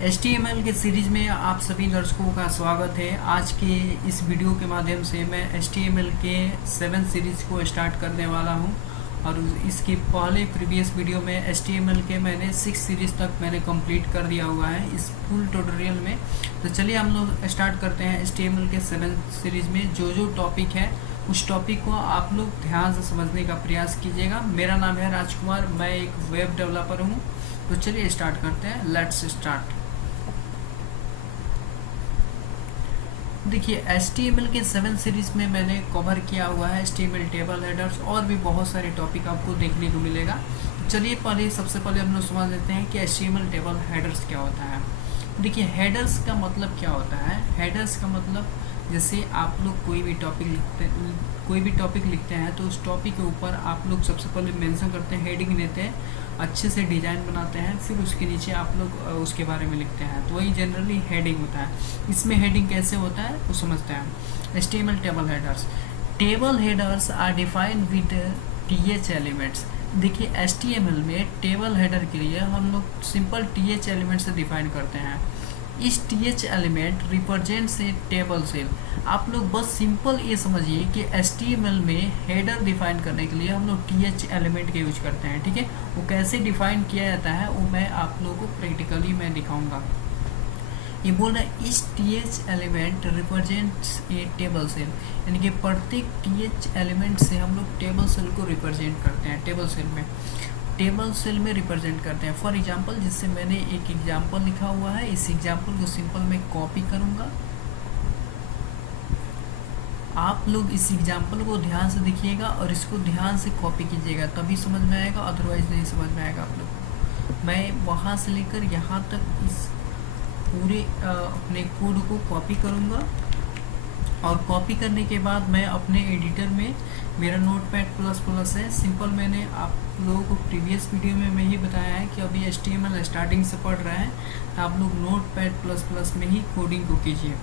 HTML के series में आप सभी दर्शकों का स्वागत है। आज के इस वीडियो के माध्यम से मैं HTML के 7 सीरीज को स्टार्ट करने वाला हूं और इसके पहले प्रीवियस वीडियो में HTML के मैंने 6 सीरीज तक मैंने कंप्लीट कर दिया हुआ है इस फुल ट्यूटोरियल में। तो चलिए हम लोग स्टार्ट करते हैं HTML के 7 सीरीज में। जो टॉपिक है उस टॉपिक को आप लोग ध्यान से समझने का प्रयास कीजिएगा। मेरा नाम है राजकुमार, मैं एक वेब डेवलपर हूँ। तो चलिए स्टार्ट करते हैं, लेट्स स्टार्ट। देखिए HTML के 7 सीरीज में मैंने कवर किया हुआ है HTML टेबल हेडर्स और भी बहुत सारे टॉपिक आपको देखने को मिलेगा। चलिए सबसे पहले हम लोग समझ लेते हैं कि HTML टेबल हेडर्स क्या होता है। देखिए हेडर्स का मतलब क्या होता है। हेडर्स का मतलब जैसे आप लोग कोई भी टॉपिक लिखते हैं तो उस टॉपिक के ऊपर आप लोग सबसे पहले मेंशन करते हैं, हेडिंग देते हैं, अच्छे से डिज़ाइन बनाते हैं, फिर उसके नीचे आप लोग उसके बारे में लिखते हैं। तो वही जनरली हेडिंग होता है। इसमें हेडिंग कैसे होता है वो समझते हैं। HTML table headers are defined with TH elements. देखिए HTML में टेबल हेडर के लिए हम लोग सिंपल TH एलिमेंट से डिफाइन करते हैं। इस TH element represents a table cell. आप लोग बस सिंपल ये समझिए कि HTML में हेडर डिफाइन करने के लिए हम लोग TH एलिमेंट का यूज करते हैं। ठीक है, वो कैसे डिफाइन किया जाता है वो मैं आप लोगों को प्रैक्टिकली मैं दिखाऊंगा। ये बोल रहा है इस TH element represents a table cell, यानी कि प्रत्येक TH एलिमेंट से हम लोग टेबल सेल को रिप्रेजेंट करते हैं। टेबल सेल में रिप्रेजेंट करते हैं। फॉर एग्जांपल जिससे मैंने एक एग्जांपल लिखा हुआ है, इस एग्जांपल को सिंपल मैं कॉपी करूंगा। आप लोग इस एग्जांपल को ध्यान से देखिएगा और इसको ध्यान से कॉपी कीजिएगा, तभी समझ में आएगा, अदरवाइज नहीं समझ में आएगा आप लोग। मैं वहाँ से लेकर यहाँ तक इस पूरे अपने कोड को कॉपी करूँगा और कॉपी करने के बाद मैं अपने एडिटर में, मेरा Notepad++ है सिंपल, मैंने आप लोगों को प्रीवियस वीडियो में मैं ही बताया है कि अभी HTML स्टार्टिंग से पढ़ रहे हैं तो आप लोग Notepad++ में ही कोडिंग को कीजिए।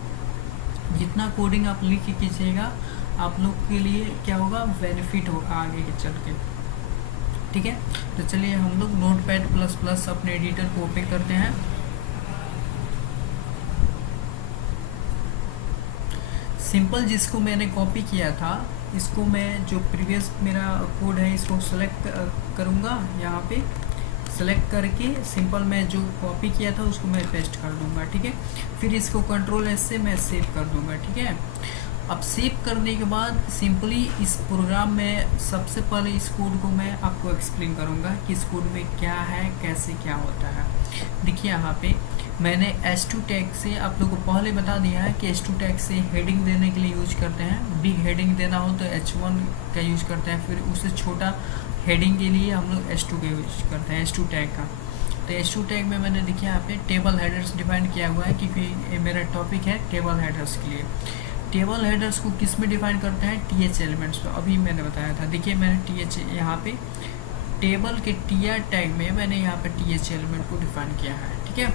जितना कोडिंग आप लिख के कीजिएगा आप लोग के लिए क्या होगा, बेनिफिट होगा आगे के चल के। ठीक है, तो चलिए हम लोग Notepad++ अपने एडिटर को ओपन करते हैं। सिंपल जिसको मैंने कॉपी किया था, इसको मैं जो प्रीवियस मेरा कोड है इसको सेलेक्ट करूँगा, यहाँ पे सेलेक्ट करके सिंपल मैं जो कॉपी किया था उसको मैं पेस्ट कर दूँगा। ठीक है, फिर इसको Ctrl+S से मैं सेव कर दूँगा। ठीक है, अब सेव करने के बाद सिंपली इस प्रोग्राम में सबसे पहले इस कोड को मैं आपको एक्सप्लेन करूँगा कि इस कोड में क्या है, कैसे क्या होता है। देखिए यहाँ पे मैंने H2 टैग से आप लोगों को पहले बता दिया है कि H2 टैग से हेडिंग देने के लिए यूज करते हैं। बिग हेडिंग देना हो तो H1 का यूज करते हैं, फिर उससे छोटा हेडिंग के लिए हम लोग H2 का यूज करते हैं, H2 टैग का। तो H2 टैग में मैंने देखिए यहाँ पे टेबल हेडर्स डिफाइन किया हुआ है क्योंकि ये मेरा टॉपिक है टेबल हेडर्स के लिए। टेबल हेडर्स को किस में डिफाइन करते हैं, TH एलिमेंट्स पर, अभी मैंने बताया था। देखिए मैंने TH यहाँ पे टेबल के TR टैग में मैंने यहाँ पे TH एलिमेंट को डिफाइन किया है। ठीक है,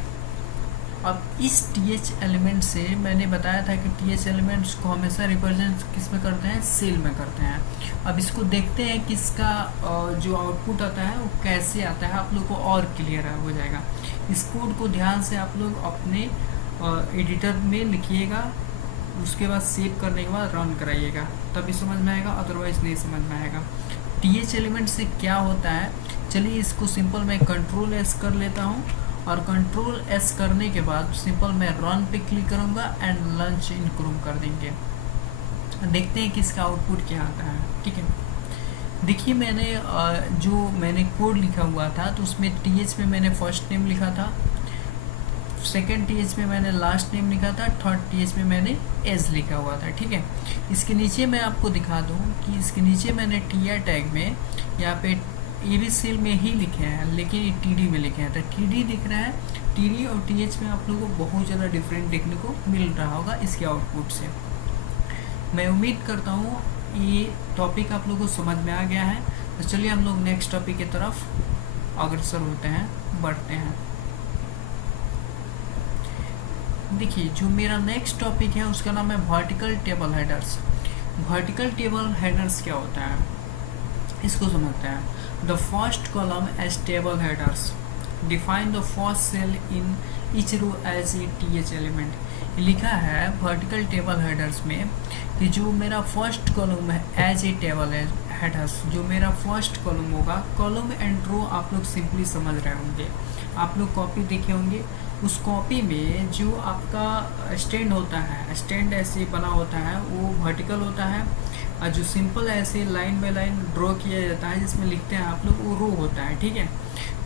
अब इस TH एलिमेंट से मैंने बताया था कि TH एलिमेंट्स को हमेशा रिप्रेजेंट किस में करते हैं, सेल में करते हैं। अब इसको देखते हैं कि इसका जो आउटपुट आता है वो कैसे आता है, आप लोग को और क्लियर हो जाएगा। इस कोड को ध्यान से आप लोग अपने एडिटर में लिखिएगा, उसके बाद सेव करने के बाद रन कराइएगा, तभी समझ में आएगा, अदरवाइज नहीं समझ में आएगा। TH एलिमेंट से क्या होता है, चलिए इसको सिंपल मैं Ctrl+S कर लेता हूँ और Ctrl+S करने के बाद सिंपल मैं रन पे क्लिक करूँगा एंड लॉन्च इन क्रोम कर देंगे। देखते हैं कि इसका आउटपुट क्या आता है। ठीक है, देखिए मैंने कोड लिखा हुआ था तो उसमें TH में मैंने फर्स्ट नेम लिखा था, सेकेंड TH में मैंने लास्ट नेम लिखा था, थर्ड TH में मैंने एज लिखा हुआ था। ठीक है, इसके नीचे मैं आपको दिखा दूँ कि इसके नीचे मैंने TR टैग में यहाँ पे AB सेल में ही लिखे हैं, लेकिन ये TD में लिखे हैं। तो TD दिख रहा है, TD और TH में आप लोगों को बहुत ज़्यादा डिफरेंट देखने को मिल रहा होगा इसके आउटपुट से। मैं उम्मीद करता हूँ ये टॉपिक आप लोगों को समझ में आ गया है। तो चलिए हम लोग नेक्स्ट टॉपिक की तरफ अग्रसर होते हैं, बढ़ते हैं। देखिए जो मेरा नेक्स्ट टॉपिक है उसका नाम है vertical table headers. Vertical table headers क्या होता है इसको समझते हैं। The first column as table headers define the first cell in each row as a TH element. लिखा है वर्टिकल टेबल हेडर्स में कि जो मेरा फर्स्ट कॉलम है एज ए टेबल हेडर्स, जो मेरा फर्स्ट कॉलम होगा, कॉलम एंड रो आप लोग सिंपली समझ रहे होंगे, आप लोग कॉपी देखे होंगे, उस कॉपी में जो आपका स्टैंड होता है, स्टैंड ऐसे बना होता है वो वर्टिकल होता है, और जो सिंपल ऐसे लाइन बाय लाइन ड्रॉ किया जाता है जिसमें लिखते हैं आप लोग, वो रो होता है। ठीक है,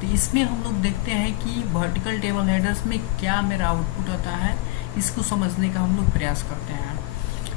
तो इसमें हम लोग देखते हैं कि वर्टिकल टेबल हेडर्स में क्या मेरा आउटपुट आता है, इसको समझने का हम लोग प्रयास करते हैं।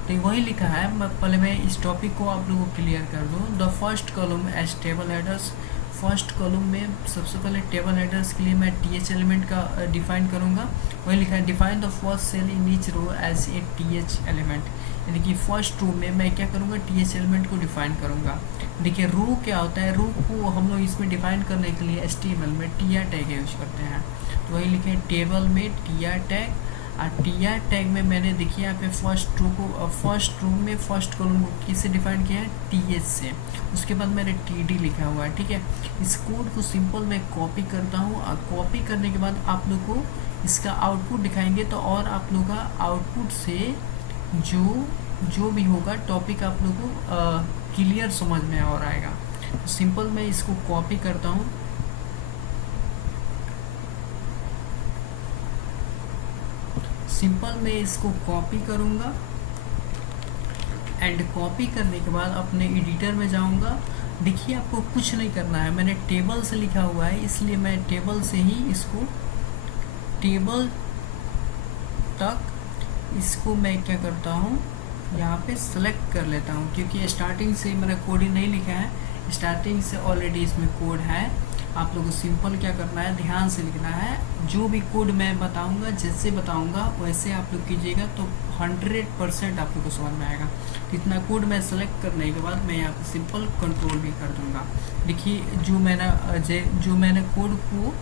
तो वही लिखा है, पहले मैं इस टॉपिक को आप लोगों को क्लियर कर दूँ। The first column as table headers, first column में सबसे पहले टेबल हेडर्स के लिए मैं टीएच एलिमेंट का डिफाइन करूँगा। वही लिखा है, define the first cell in each row as a TH element, यानी कि फर्स्ट रो में मैं क्या करूँगा, टीएच एलिमेंट को डिफाइन करूँगा। देखिए रो क्या होता है, रो को हम लोग इसमें डिफाइन करने के लिए एचटीएमएल में टीआर टैग यूज करते हैं। तो वही लिखे टेबल में टीआर टैग, और टीआर टैग में मैंने देखिए यहाँ पे फर्स्ट रो को, फर्स्ट रो में फर्स्ट कॉलम को किससे डिफाइन किया है, टीएच से। उसके बाद मैंने टीडी लिखा हुआ है। ठीक है, इस कोड को सिंपल मैं कॉपी करता हूँ, और कॉपी करने के बाद आप लोग को इसका आउटपुट दिखाएंगे, तो और आप लोग का आउटपुट से जो भी होगा टॉपिक आप लोग को क्लियर समझ में और आएगा। तो सिंपल मैं इसको कॉपी करता हूँ, सिंपल मैं इसको कॉपी करूँगा, एंड कॉपी करने के बाद अपने एडिटर में जाऊँगा। देखिए आपको कुछ नहीं करना है, मैंने टेबल से लिखा हुआ है इसलिए मैं टेबल से ही इसको, टेबल तक इसको मैं क्या करता हूँ, यहाँ पे सेलेक्ट कर लेता हूँ, क्योंकि स्टार्टिंग से मेरा कोड ही नहीं लिखा है, स्टार्टिंग से ऑलरेडी इसमें कोड है। आप लोगों को सिंपल क्या करना है, ध्यान से लिखना है, जो भी कोड मैं बताऊंगा, जैसे बताऊंगा वैसे आप लोग कीजिएगा, तो 100% आप लोग को समझ में आएगा। इतना कोड मैं सेलेक्ट करने के बाद मैं यहाँ पे सिंपल कंट्रोल भी कर दूंगा। देखिए जो मैंने कोड को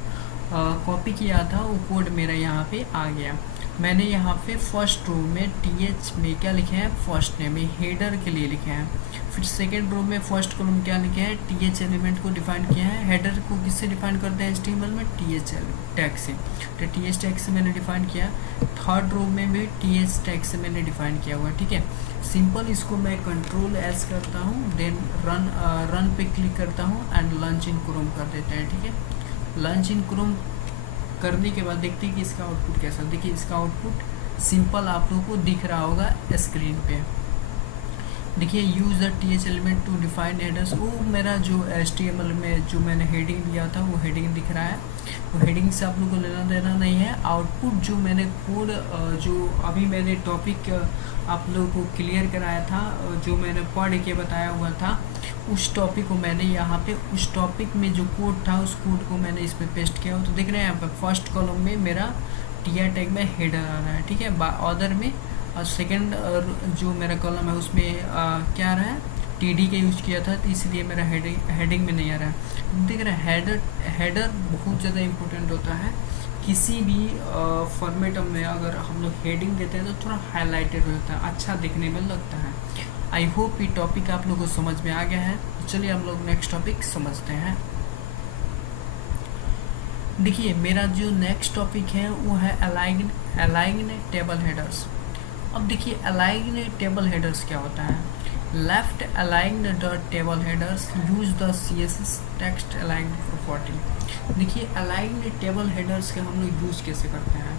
कॉपी किया था वो कोड मेरा यहाँ पे आ गया। मैंने यहाँ पे फर्स्ट रो में टीएच में क्या लिखे हैं, फर्स्ट नेम, हेडर के लिए लिखे हैं। फिर सेकेंड रो में फर्स्ट कॉलम क्या लिखे हैं, टीएच एलिमेंट को डिफाइन किया है। हेडर को किससे डिफाइन करते हैं, एचटीएमएल में टीएच टैग से, तो टीएच टैग से मैंने डिफाइन किया। थर्ड रो में भी टीएच टैग से मैंने डिफाइन किया हुआ है। ठीक है, सिंपल इसको मैं कंट्रोल एस करता हूँ, देन रन पे क्लिक करता हूँ एंड लॉन्च इन क्रोम कर देते हैं। ठीक है, लॉन्च इन क्रोम करने के बाद देखते हैं कि इसका आउटपुट कैसा। देखिए इसका आउटपुट सिंपल आप लोगों को दिख रहा होगा स्क्रीन पे। देखिए use the TH element to define headers, वो मेरा जो एचटीएमएल में जो मैंने हेडिंग दिया था वो हेडिंग दिख रहा है, वो हेडिंग से आप लोग को लेना देना नहीं है। आउटपुट जो मैंने कोड जो अभी मैंने टॉपिक आप लोगों को क्लियर कराया था, जो मैंने पढ़ के बताया हुआ था, उस टॉपिक को मैंने यहाँ पे, उस टॉपिक में जो कोड था उस कोड को मैंने इसमें पेस्ट किया। तो देख रहे हैं यहाँ पे फर्स्ट कॉलम में मेरा टीआर टैग में हेडर आ रहा है। ठीक है, ऑर्डर में, और सेकंड जो मेरा कॉलम है उसमें क्या आ रहा है, टीडी का यूज़ किया था, तो इसलिए मेरा हेडिंग में नहीं आ रहा है। देख रहे हैं हेडर बहुत ज़्यादा इम्पोर्टेंट होता है। किसी भी फॉर्मेट में अगर हम लोग हेडिंग देते हैं तो थोड़ा हाईलाइटेड होता है, अच्छा दिखने में लगता है। आई होप ये टॉपिक आप लोगों को समझ में आ गया है। तो चलिए हम लोग नेक्स्ट टॉपिक समझते हैं। देखिए मेरा जो नेक्स्ट टॉपिक है वो है अलाइन टेबल हेडर्स। अब देखिए अलाइन टेबल हेडर्स क्या होता है। Left align the table headers use the CSS text align property. देखिए अलाइन टेबल हेडर्स के हम लोग यूज कैसे करते हैं।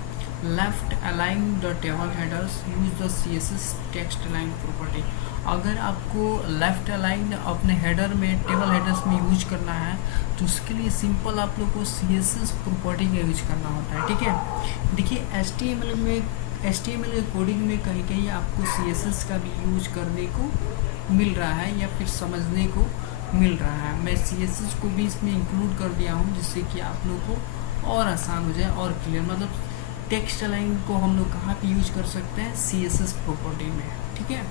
Left align the table headers use the CSS text align property. अगर आपको लेफ्ट अलाइन अपने हेडर में, टेबल हेडर्स में यूज करना है तो उसके लिए सिंपल आप लोग को सीएसएस प्रॉपर्टी का यूज करना होता है। ठीक है, देखिए एचटीएमएल के कोडिंग में कहीं कहीं आपको सीएसएस का भी यूज करने को मिल रहा है या फिर समझने को मिल रहा है। मैं सीएसएस को भी इसमें इंक्लूड कर दिया हूँ जिससे कि आप लोग को और आसान हो जाए और क्लियर। मतलब टेक्स्ट अलाइन को हम लोग कहाँ पे यूज कर सकते हैं, सीएसएस प्रॉपर्टी में। ठीक है,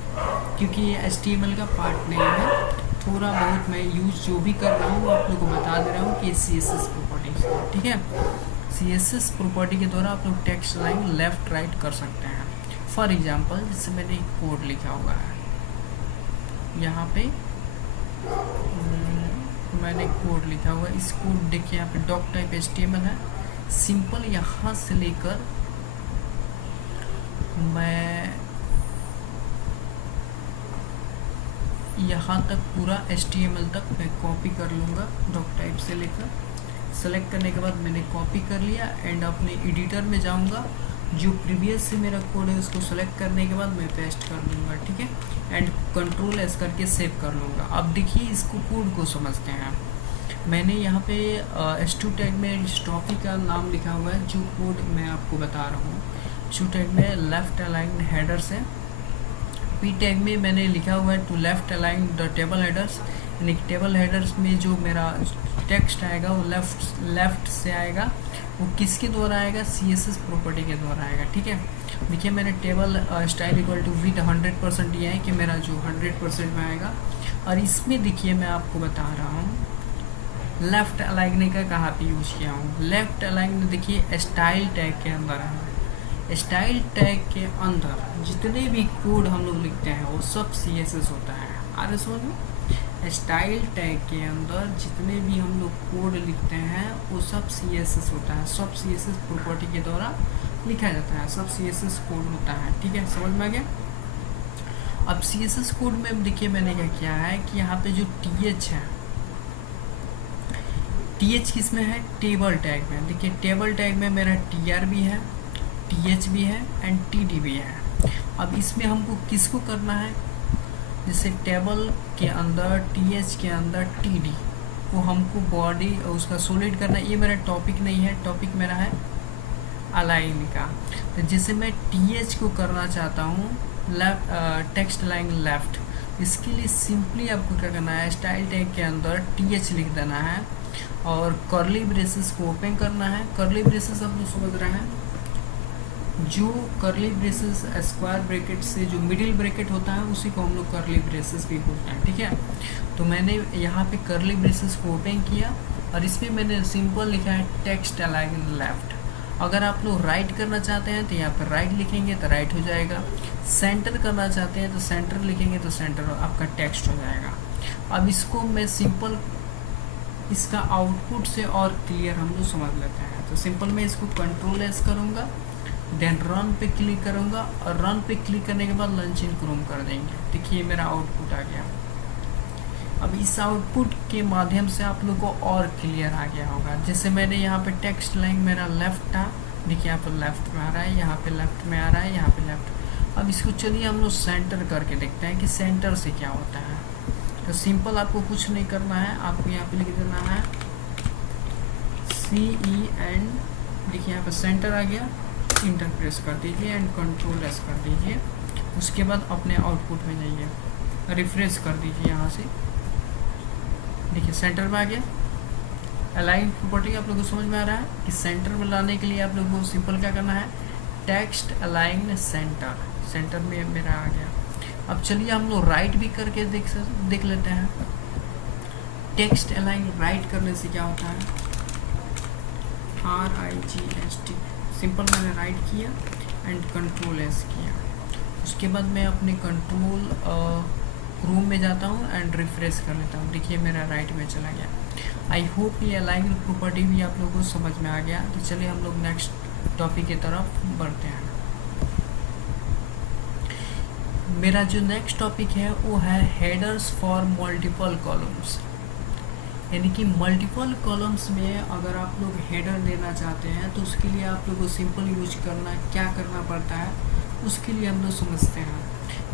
क्योंकि ये एचटीएमएल का पार्ट नहीं है, थोड़ा बहुत मैं यूज जो भी कर रहा हूँ वो आप लोग को बता दे रहा हूँ कि सीएसएस प्रॉपर्टी। ठीक है, सीएसएस प्रॉपर्टी के द्वारा आप लोग टेक्स्ट लाइन लेफ्ट राइट कर सकते हैं। फॉर एग्जांपल जैसे मैंने एक कोड लिखा हुआ है यहाँ पे, मैंने कोड लिखा हुआ है। इस कोड देखिए यहाँ पे डॉक टाइप HTML है। सिंपल यहाँ से लेकर मैं यहाँ तक पूरा HTML तक मैं कॉपी कर लूँगा, डॉक टाइप से लेकर। सेलेक्ट करने के बाद मैंने कॉपी कर लिया एंड अपने एडिटर में जाऊँगा। जो प्रीवियस से मेरा कोड है उसको सेलेक्ट करने के बाद मैं पेस्ट कर दूँगा, ठीक है, एंड कंट्रोल एस करके सेव कर लूँगा। अब देखिए इसको कोड को समझते हैं। मैंने यहाँ पे H2 टैग में इस टॉपिक का नाम लिखा हुआ है, जो कोड मैं आपको बता रहा हूँ। H2 टैग में लेफ्ट अलाइन हेडर्स है। P टैग में मैंने लिखा हुआ है to left align the table headers, यानी कि टेबल हेडर्स में जो मेरा टेक्स्ट आएगा वो लेफ्ट से आएगा। वो किसके द्वारा आएगा? CSS प्रॉपर्टी के द्वारा आएगा, ठीक है। देखिए मैंने table style equal to width 100% दिया है कि मेरा जो 100% में आएगा। और इसमें देखिए मैं आपको बता रहा हूँ लेफ़्ट अलाइनने का कहाँ पे यूज़ किया हूँ। लेफ़्ट अलाइन देखिए स्टाइल टैग के अंदर है। स्टाइल टैग के अंदर जितने भी कोड हम लोग लिखते हैं वो सब CSS होता है। आगे समझ में? स्टाइल टैग के अंदर जितने भी हम लोग कोड लिखते हैं वो सब CSS होता है। सब CSS प्रॉपर्टी के द्वारा लिखा जाता है, सब CSS कोड होता है, ठीक है, समझ में आ गया। अब CSS कोड में देखिए मैंने क्या किया है कि यहाँ पे जो TH है, TH किस में है? टेबल टैग में। देखिए टेबल टैग में मेरा TR भी है, TH भी है एंड TD भी है। अब इसमें हमको किसको करना है? जैसे टेबल के अंदर TH के अंदर TD वो हमको बॉडी उसका सॉलिड करना है। ये मेरा टॉपिक नहीं है, टॉपिक मेरा है अलाइन का। तो जैसे मैं TH को करना चाहता हूँ टेक्स्ट अलाइन लेफ्ट, इसके लिए सिंपली आपको क्या करना है? स्टाइल टैग के अंदर TH लिख देना है और कर्ली ब्रेसेस को ओपन करना है। कर्ली ब्रेसेस आप लोग समझ रहे हैं, जो कर्ली ब्रेसेस स्क्वायर ब्रैकेट से जो मिडिल ब्रैकेट होता है उसी को हम लोग कर्ली ब्रेसेस भी बोलते हैं, ठीक है। तो मैंने यहाँ पे कर्ली ब्रेसेस को ओपन किया और इसमें मैंने सिंपल लिखा है टेक्स्ट अलाइन लेफ्ट। अगर आप लोग राइट करना चाहते हैं तो यहाँ पर राइट लिखेंगे तो राइट हो जाएगा। सेंटर करना चाहते हैं तो सेंटर लिखेंगे तो सेंटर आपका टेक्स्ट हो जाएगा। अब इसको मैं सिंपल इसका आउटपुट से और क्लियर हम लोग समझ लेते हैं। तो सिंपल मैं इसको कंट्रोल एस करूँगा, देन रन पे क्लिक करूँगा और रन पे क्लिक करने के बाद लॉन्च इन क्रोम कर देंगे। देखिए मेरा आउटपुट आ गया। अब इस आउटपुट के माध्यम से आप लोग को और क्लियर आ गया होगा। जैसे मैंने यहाँ पे टेक्स्ट लाइन मेरा लेफ्ट था, देखिए यहाँ पर लेफ्ट में आ रहा है, यहाँ पे लेफ्ट में आ रहा है, यहाँ पे लेफ्ट। अब इसको चलिए हम लोग सेंटर करके देखते हैं कि सेंटर से क्या होता है। तो सिंपल आपको कुछ नहीं करना है, आपको यहाँ पे लिख देना है CEN। देखिए यहाँ पे सेंटर आ गया, इंटर प्रेस कर दीजिए एंड कंट्रोल एस कर दीजिए। उसके बाद अपने आउटपुट में जाइए, रिफ्रेश कर दीजिए यहाँ से। देखिए सेंटर में आ गया। अलाइन प्रॉपर्टी आप लोगों को समझ में आ रहा है कि सेंटर में लाने के लिए आप लोगों को सिंपल क्या करना है? टेक्स्ट अलाइन सेंटर, सेंटर में मेरा आ गया। अब चलिए हम लोग राइट भी करके देख लेते हैं। टेक्स्ट अलाइन राइट करने से क्या होता है? RIGHT। सिंपल मैंने राइट किया एंड कंट्रोल एस किया। उसके बाद मैं अपने कंट्रोल क्रोम में जाता हूँ एंड रिफ्रेश कर लेता हूँ। देखिए मेरा राइट में चला गया। आई होप ये अलाइन प्रॉपर्टी भी आप लोगों को समझ में आ गया। तो चलिए हम लोग नेक्स्ट टॉपिक की तरफ बढ़ते हैं। मेरा जो नेक्स्ट टॉपिक है वो है हेडर्स फॉर मल्टीपल कॉलम्स, यानी कि मल्टीपल कॉलम्स में अगर आप लोग हेडर देना चाहते हैं तो उसके लिए आप लोगों को सिंपल यूज करना क्या करना पड़ता है, उसके लिए हम लोग समझते हैं।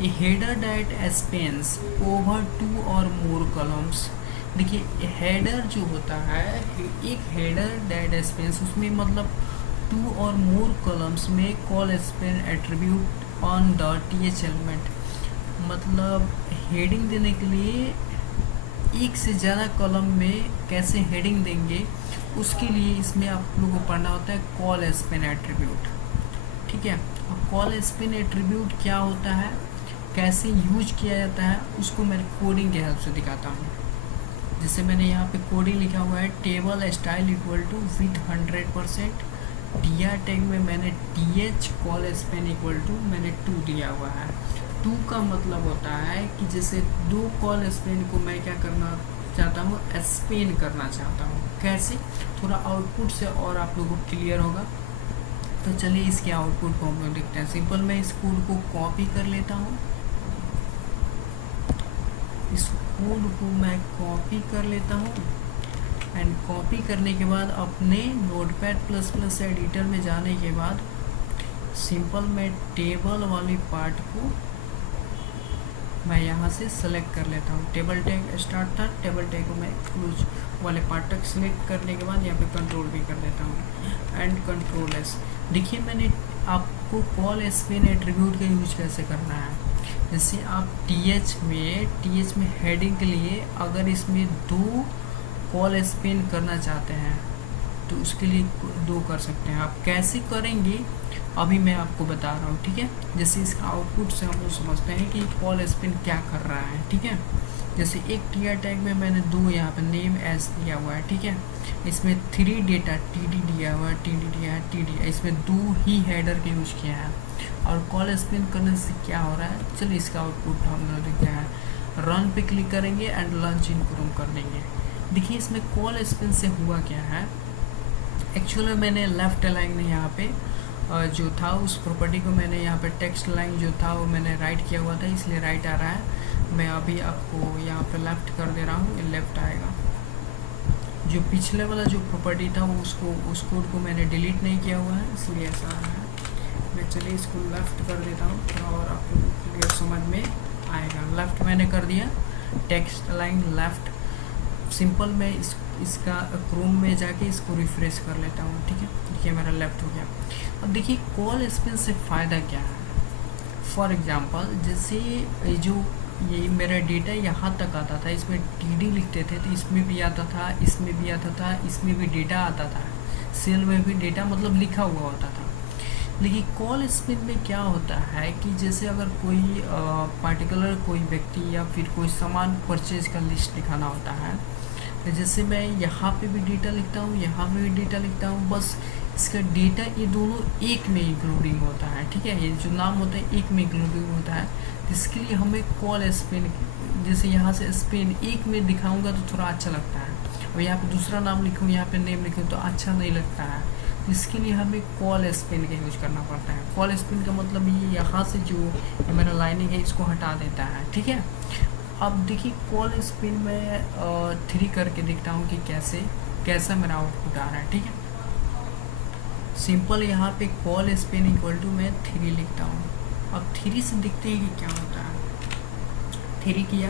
ये हेडर डैट स्पेंस ओवर 2 और मोर कॉलम्स। देखिए हेडर जो होता है, एक हेडर डैट स्पेंस, उसमें मतलब 2 और मोर कॉलम्स में call span attribute on the TH element, मतलब हेडिंग देने के लिए एक से ज़्यादा कॉलम में कैसे हेडिंग देंगे, उसके लिए इसमें आप लोगों को पढ़ना होता है कॉल स्पेन एट्रीब्यूट, ठीक है। और कॉल स्पेन एट्रीब्यूट क्या होता है, कैसे यूज किया जाता है, उसको मैं कोडिंग के हेल्प से दिखाता हूँ। जैसे मैंने यहाँ पे कोडिंग लिखा हुआ है table style equal to width 100%। TR tag में मैंने TH col span equal to मैंने 2 दिया हुआ है। 2 का मतलब होता है कि जैसे 2 कॉल स्पेन को मैं क्या करना चाहता हूँ स्पेन करना चाहता हूँ। कैसे, थोड़ा आउटपुट से और आप लोगों को क्लियर होगा। तो चलिए इसके आउटपुट को हम लोग देखते हैं। सिंपल मैं इस कोड को कॉपी कर लेता हूँ, इस कोड को मैं कॉपी कर लेता हूँ एंड कॉपी करने के बाद अपने नोटपैड++ एडिटर में जाने के बाद सिंपल मैं टेबल वाली पार्ट को मैं यहाँ से सेलेक्ट कर लेता हूँ। टेबल टैग स्टार्ट था, टेबल टैग को मैं क्लोज वाले पार्ट तक सेलेक्ट करने के बाद यहाँ पे कंट्रोल भी कर देता हूँ एंड कंट्रोल एस। देखिए मैंने आपको कॉल स्पेन एट्रीब्यूट का यूज कैसे करना है। जैसे आप टीएच में हेडिंग के लिए अगर इसमें 2 कॉल स्पेन करना चाहते हैं तो उसके लिए 2 कर सकते हैं। आप कैसे करेंगे अभी मैं आपको बता रहा हूँ, ठीक है। जैसे इसका आउटपुट से हम लोग समझते हैं कि कॉल स्पेन क्या कर रहा है, ठीक है। जैसे एक टीआर टैग में मैंने 2 यहाँ पे नेम एज दिया हुआ है, ठीक है। इसमें 3 डेटा टीडी दिया हुआ है, टीडी दिया है, टीडी, इसमें 2 ही हेडर के यूज किया है। और कॉल स्पेन करने से क्या हो रहा है, चलिए इसका आउटपुट हम लोग देखते हैं। रन पे क्लिक करेंगे एंड लॉन्च इन क्रोम कर देंगे। देखिए इसमें कॉल स्पेन से हुआ क्या है। एक्चुअली मैंने लेफ्ट अलाइन यहाँ पे जो था उस प्रॉपर्टी को मैंने यहाँ पे टेक्स्ट लाइन जो था वो मैंने राइट किया हुआ था, इसलिए राइट आ रहा है। मैं अभी आपको यहाँ पे लेफ़्ट कर दे रहा हूँ, ये लेफ़्ट आएगा। जो पिछले वाला जो प्रॉपर्टी था वो उस कोड को मैंने डिलीट नहीं किया हुआ है, इसलिए ऐसा आ रहा है। मैं चलिए इसको लेफ़्ट कर देता हूँ और आप लोगों को क्लियर समझ में आएगा। लेफ़्ट मैंने कर दिया, टेक्स्ट लाइन लेफ़्ट। सिंपल मैं इसका क्रोम में जाके इसको रिफ्रेश कर लेता हूँ, ठीक है। देखिए मेरा लेफ़्ट हो गया। अब देखिए कॉल स्पेन से फ़ायदा क्या है। फॉर एग्जांपल जैसे ये मेरा डेटा यहाँ तक आता था, इसमें टीडी लिखते थे तो इसमें भी आता था, इसमें भी आता था, इसमें भी डेटा आता था, सेल में भी डेटा मतलब लिखा हुआ होता था। लेकिन कॉल स्पेन में क्या होता है कि जैसे अगर कोई पार्टिकुलर कोई व्यक्ति या फिर कोई सामान परचेज का लिस्ट दिखाना होता है, तो जैसे मैं यहाँ पे भी डेटा लिखता हूँ, यहाँ पे भी डेटा लिखता हूँ, बस इसका डेटा ये दोनों एक में इंक्लूडिंग होता है, ठीक है। ये जो नाम होता है एक में इंक्लूडिंग होता है। इसके लिए हमें कॉल स्पेन, जैसे यहाँ से स्पेन एक में दिखाऊंगा तो थोड़ा अच्छा लगता है, और यहाँ पे दूसरा नाम लिखूँ, यहाँ पे नेम लिखूँ तो अच्छा नहीं लगता है। तो इसके लिए हमें कॉल स्पेन का यूज करना पड़ता है। कॉल स्पेन का मतलब ये यहाँ से जो मेरा लाइनिंग है इसको हटा देता है, ठीक है। अब देखिए कॉल स्पेन में 3 करके देखता हूँ कि कैसा मेरा आउटपुट आ रहा है, ठीक है। सिंपल यहाँ पे कॉल स्पेन इक्वल टू मैं 3 लिखता हूँ। अब 3 से देखते हैं कि क्या होता है। 3 किया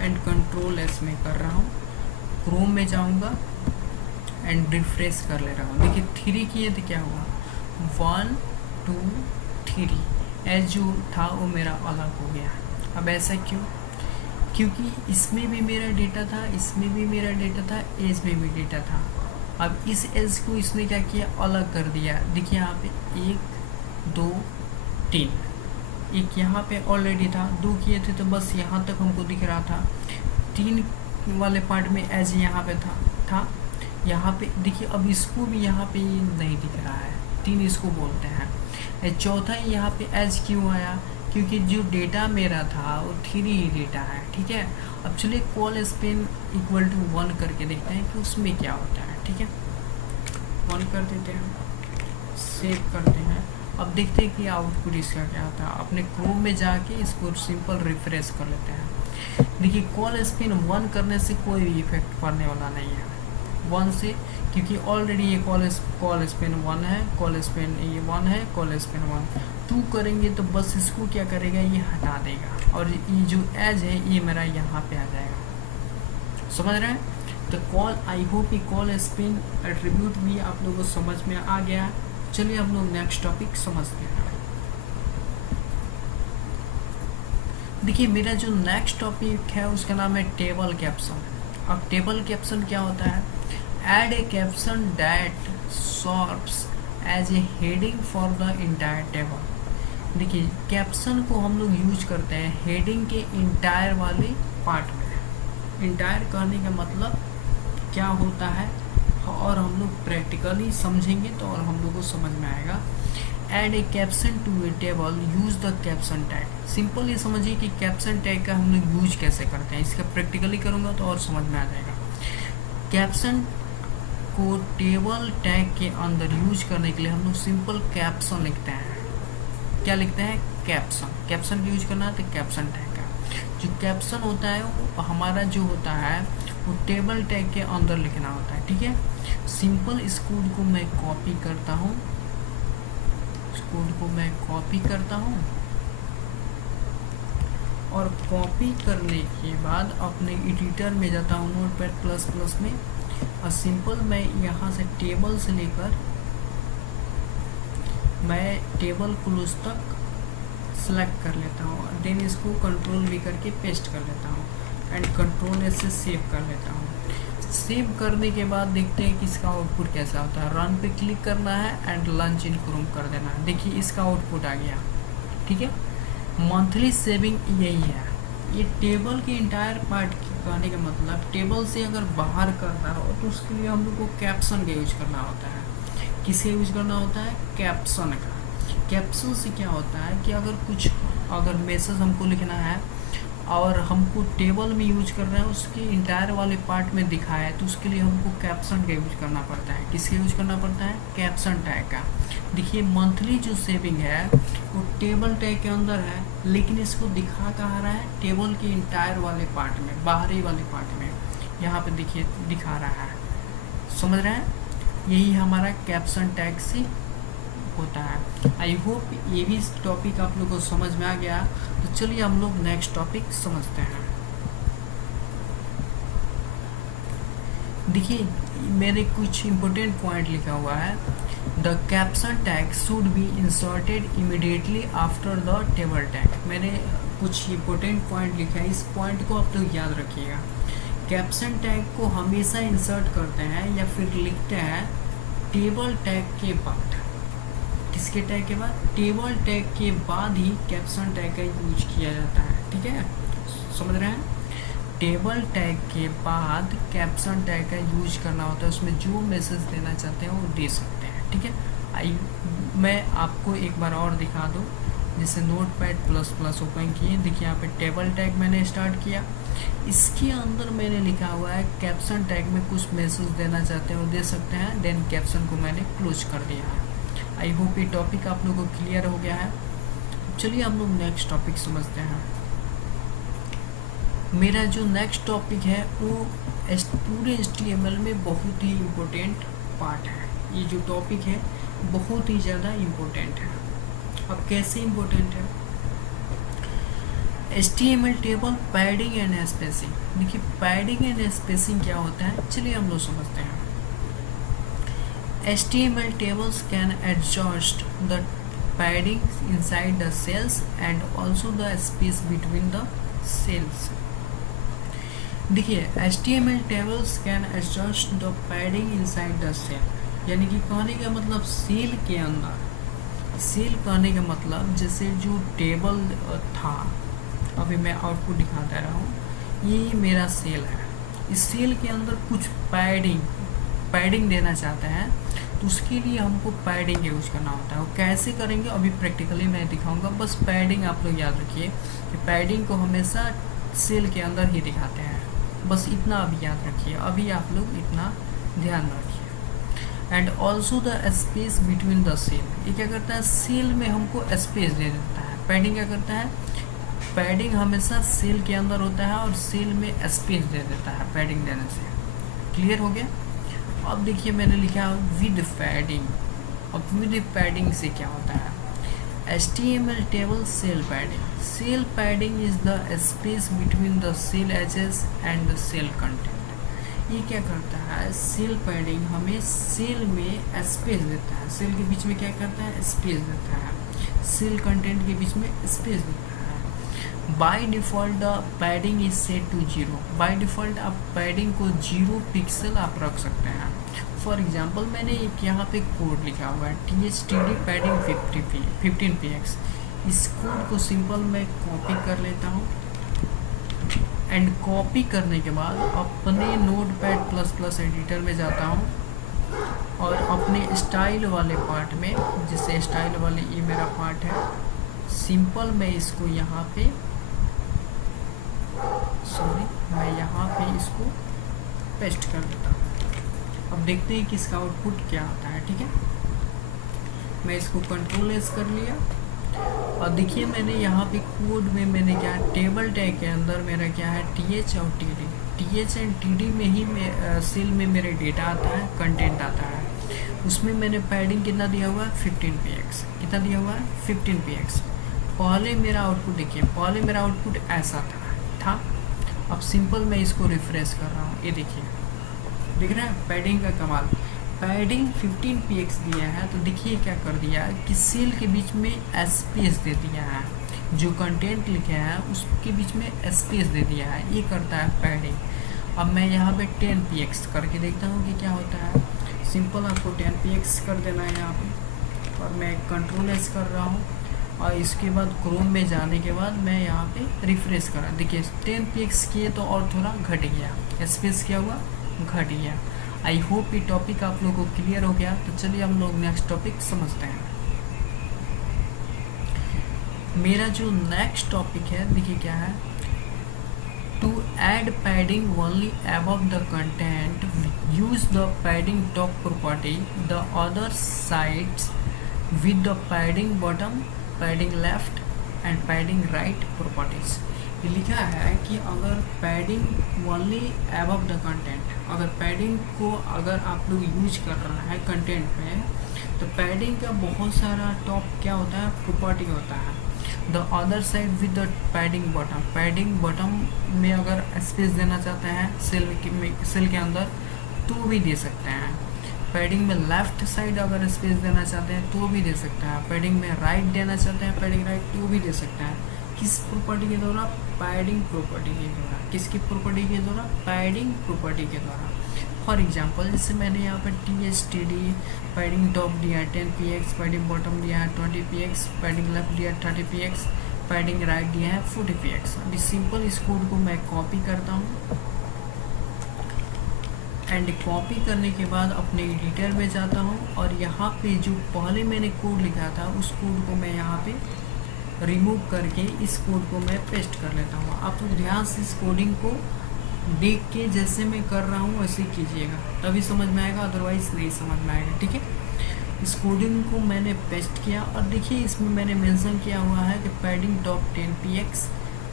एंड कंट्रोल एस में कर रहा हूँ, क्रोम में जाऊँगा एंड रिफ्रेश कर ले रहा हूँ। देखिए 3 किए तो क्या हुआ, 1 2 3 एज जो था वो मेरा अलग हो गया। अब ऐसा क्यों, क्योंकि इसमें भी मेरा डेटा था, इसमें भी मेरा डेटा था, एज में भी डेटा था। अब इस एज को इसने क्या किया, अलग कर दिया। देखिए यहाँ पे 1 2 3, एक यहाँ पे ऑलरेडी था, 2 किए थे तो बस यहाँ तक हमको दिख रहा था। 3 वाले पार्ट में एज यहाँ पे था यहाँ पे देखिए। अब इसको भी यहाँ पे नहीं दिख रहा है, 3 इसको बोलते हैं। चौथा यहाँ पे एज क्यों आया, क्योंकि जो डेटा मेरा था वो 3 ही डेटा है, ठीक है। अब चलिए कॉल स्पेन इक्वल टू 1 करके देखते हैं कि उसमें क्या होता है, ठीक है। 1 कर देते हैं, सेव करते हैं। अब देखते हैं कि आउटपुट इसका क्या होता है। अपने क्रोम में जाके इसको सिंपल रिफ्रेश कर लेते हैं। देखिए कॉल स्पेन 1 करने से कोई भी इफेक्ट पड़ने वाला नहीं है 1 से, क्योंकि ऑलरेडी ये कॉल स्पेन 1 है, कॉल स्पेन ये 1 है, कॉल स्पेन 1। 2 करेंगे तो बस इसको क्या करेगा, ये हटा देगा और ये जो एज है ये मेरा यहाँ पे आ जाएगा। समझ रहे हैं। तो कॉल, आई होप कि कॉल स्पेन एट्रीब्यूट भी आप लोगों को समझ में आ गया। चलिए हम लोग नेक्स्ट टॉपिक समझते हैं। देखिए मेरा जो नेक्स्ट टॉपिक है उसका नाम है टेबल कैप्शन। अब टेबल कैप्शन क्या होता है, add a caption that serves as a heading for the entire table. देखिए कैप्शन को हम लोग यूज करते हैं हेडिंग के इंटायर वाले पार्ट में। इंटायर कहने का मतलब क्या होता है और हम लोग प्रैक्टिकली समझेंगे तो और हम लोग को समझ में आएगा। Add a caption to a table, use the caption tag. Simple ये समझिए कि कैप्शन टैग का हम लोग यूज कैसे करते हैं, इसका प्रैक्टिकली करूँगा तो और समझ में आ जाएगा। कैप्शन को टेबल टैग के अंदर यूज करने के लिए हम लोग सिंपल कैप्शन लिखते हैं। क्या लिखते हैं? कैप्शन। कैप्शन यूज करना है तो कैप्शन टैग का जो कैप्शन होता है वो हमारा जो होता है वो टेबल टैग के अंदर लिखना होता है। ठीक है, सिंपल इस कोड को मैं कॉपी करता हूँ, इस कोड को मैं कॉपी करता हूँ और कॉपी करने के बाद अपने एडिटर में जाता हूँ नोटपैड प्लस प्लस में, और सिंपल मैं यहाँ से टेबल से लेकर मैं टेबल क्लोज तक सेलेक्ट कर लेता हूँ, देन इसको कंट्रोल वी करके पेस्ट कर लेता हूँ एंड कंट्रोल एस से सेव कर लेता हूँ। सेव करने के बाद देखते हैं कि इसका आउटपुट कैसा होता है। रन पे क्लिक करना है एंड लॉन्च इन क्रोम कर देना है। देखिए इसका आउटपुट आ गया। ठीक है, मंथली सेविंग यही है। ये टेबल के इंटायर पार्ट कहने का मतलब टेबल से अगर बाहर करना हो तो उसके लिए हम लोग को कैप्शन का यूज करना होता है। किसका यूज करना होता है? कैप्शन का। कैप्शन से क्या होता है कि अगर मैसेज हमको लिखना है और हमको टेबल में यूज कर रहे हैं, उसके इंटायर वाले पार्ट में दिखाया है तो उसके लिए हमको कैप्शन का यूज करना पड़ता है। किसका यूज करना पड़ता है? कैप्शन टैग का। देखिए मंथली जो सेविंग है वो टेबल टैग के अंदर है, लेकिन इसको दिखा कहाँ रहा है? टेबल के इंटायर वाले पार्ट में, बाहरी वाले पार्ट में। यहाँ पे देखिए दिखा रहा है, समझ रहे हैं? यही हमारा कैप्शन टैग से होता है। आई होप ये भी टॉपिक आप लोगों को समझ में आ गया। तो चलिए हम लोग नेक्स्ट टॉपिक समझते हैं। देखिए मेरे कुछ इम्पोर्टेंट पॉइंट लिखा हुआ है। The caption tag should be inserted immediately after the table tag. मैंने कुछ इम्पोर्टेंट पॉइंट लिखा है, इस पॉइंट को आप लोग याद रखिएगा। कैप्शन टैग को हमेशा इंसर्ट करते हैं या फिर लिखते हैं टेबल टैग के बाद। किसके टैग के बाद? टेबल टैग के बाद ही कैप्शन टैग का यूज किया जाता है। ठीक है, समझ रहे हैं? टेबल टैग के बाद कैप्शन टैग का यूज करना होता है, उसमें जो मैसेज देना चाहते हैं वो दे सकते हैं। ठीक है, मैं आपको एक बार और दिखा दूँ। जैसे नोटपैड प्लस प्लस ओपन किए, देखिए यहाँ पे टेबल टैग मैंने स्टार्ट किया, इसके अंदर मैंने लिखा हुआ है कैप्शन टैग में कुछ मैसेज देना चाहते हैं वो दे सकते हैं। देन कैप्शन को मैंने क्लोज कर दिया है। आई होप ये टॉपिक आप लोगों को क्लियर हो गया है। चलिए हम लोग नेक्स्ट टॉपिक समझते हैं। मेरा जो नेक्स्ट टॉपिक है वो पूरे HTML में बहुत ही इम्पोर्टेंट पार्ट है। ये जो टॉपिक है बहुत ही ज़्यादा इम्पोर्टेंट है। अब कैसे इम्पोर्टेंट है? HTML table padding and spacing. देखिए पैडिंग एंड स्पेसिंग क्या होता है, चलिए हम लोग समझते हैं। HTML tables can adjust the padding inside the cells and also the space between the cells. देखिए HTML tables can adjust the padding inside the cell, यानी कि कहने का मतलब सेल के अंदर। सेल कहने का मतलब जैसे जो टेबल था, अभी मैं आउटपुट दिखाता रहा हूँ, ये मेरा सेल है। इस सेल के अंदर कुछ पैडिंग देना चाहते हैं तो उसके लिए हमको पैडिंग यूज करना होता है। वो कैसे करेंगे अभी प्रैक्टिकली मैं दिखाऊंगा। बस पैडिंग आप लोग याद रखिए कि पैडिंग को हमेशा सेल के अंदर ही दिखाते हैं। बस इतना अभी याद रखिए, अभी आप लोग इतना ध्यान रखिए। And also the space between the cell. ये क्या करता है? सेल में हमको स्पेस दे देता है। पैडिंग क्या करता है? पैडिंग हमेशा सेल के अंदर होता है और सेल में स्पेस दे देता है पैडिंग देने से। क्लियर हो गया? अब देखिए मैंने लिखा विद पैडिंग। अब विद पैडिंग से क्या होता है? HTML table cell padding. Cell padding is the space between the cell edges and the cell content. ये क्या करता है? सेल पैडिंग हमें सेल में स्पेस देता है। सेल के बीच में क्या करता है? स्पेस देता है। सेल कंटेंट के बीच में स्पेस देता है। By default the padding is set to 0। By default आप पैडिंग को 0 पिक्सल आप रख सकते हैं। फॉर एग्जांपल मैंने एक यहाँ पे कोड लिखा हुआ है THTD पैडिंग 15px। इस कोड को सिंपल मैं कॉपी कर लेता हूँ एंड कॉपी करने के बाद अपने नोटपैड प्लस प्लस एडिटर में जाता हूँ और अपने स्टाइल वाले पार्ट में, जैसे स्टाइल वाले ये मेरा पार्ट है, सिंपल मैं इसको यहाँ पे मैं यहाँ पे इसको पेस्ट कर देता हूँ। अब देखते हैं कि इसका आउटपुट क्या आता है। ठीक है, मैं इसको कंट्रोल एस कर लिया और देखिए मैंने यहाँ पे कोड में मैंने क्या टेबल टैग के अंदर मेरा क्या है TH और TD, TH एंड TD में ही सेल में मेरे डेटा आता है, कंटेंट आता है। उसमें मैंने पैडिंग कितना दिया हुआ है 15px, कितना दिया हुआ है 15px। पहले मेरा आउटपुट देखिए, पहले मेरा आउटपुट ऐसा था। अब सिंपल मैं इसको रिफ्रेश कर रहा हूँ, ये देखिए दिख रहा है पैडिंग का कमाल। पैडिंग 15px दिया है तो देखिए क्या कर दिया कि सेल के बीच में स्पेस दे दिया है, जो कंटेंट लिखे हैं उसके बीच में स्पेस दे दिया है, ये करता है पैडिंग। अब मैं यहाँ पे 10px करके देखता हूँ कि क्या होता है। सिंपल आपको 10px कर देना है यहाँ पे, और मैं कंट्रोल एस कर रहा हूँ और इसके बाद क्रोम में जाने के बाद मैं यहाँ पे रिफ्रेश करा, देखिए 10px किए तो और थोड़ा घट गया, स्पेस क्या हुआ घट गया। आई होप ये टॉपिक आप लोगों को क्लियर हो गया। तो चलिए हम लोग नेक्स्ट टॉपिक समझते हैं। मेरा जो नेक्स्ट टॉपिक है देखिए क्या है, to add padding only above the content use the padding top property, the other sides with the padding bottom, padding left and padding right properties। ये लिखा है कि अगर padding only above the content, अगर पैडिंग को अगर आप लोग यूज कर रहा है कंटेंट में, तो पैडिंग का बहुत सारा टॉप क्या होता है प्रॉपर्टी होता है। The other side with the padding bottom, padding bottom में अगर स्पेस देना चाहते हैं सेल के अंदर तो भी दे सकते हैं। पैडिंग में लेफ्ट साइड अगर स्पेस देना चाहते हैं तो भी दे सकते हैं। पैडिंग में राइट देना चाहते हैं, पैडिंग राइट तो भी दे सकते हैं। किस प्रॉपर्टी के द्वारा? पैडिंग प्रॉपर्टी के द्वारा। किसकी प्रॉपर्टी के द्वारा? पैडिंग प्रॉपर्टी के द्वारा। फॉर एग्जांपल जैसे मैंने यहाँ पर TH/TD पैडिंग टॉप दिया है 10px, पैडिंग बॉटम दिया है 20px, पैडिंग लेफ्ट दिया है 30px, पैडिंग राइट दिया है 40px। अभी सिंपल इस कोड को मैं कॉपी करता हूँ एंड कॉपी करने के बाद अपने एडिटर में जाता हूँ और यहाँ पे जो पहले मैंने कोड लिखा था उस कोड को मैं यहाँ पे रिमूव करके इस कोड को मैं पेस्ट कर लेता हूँ। आप लोग ध्यान से इस कोडिंग को देख के जैसे मैं कर रहा हूँ वैसे कीजिएगा, तभी समझ में आएगा, अदरवाइज नहीं समझ में आएगा। ठीक है, इस कोडिंग को मैंने पेस्ट किया और देखिए इसमें मैंने मेंशन किया हुआ है कि padding top 10px,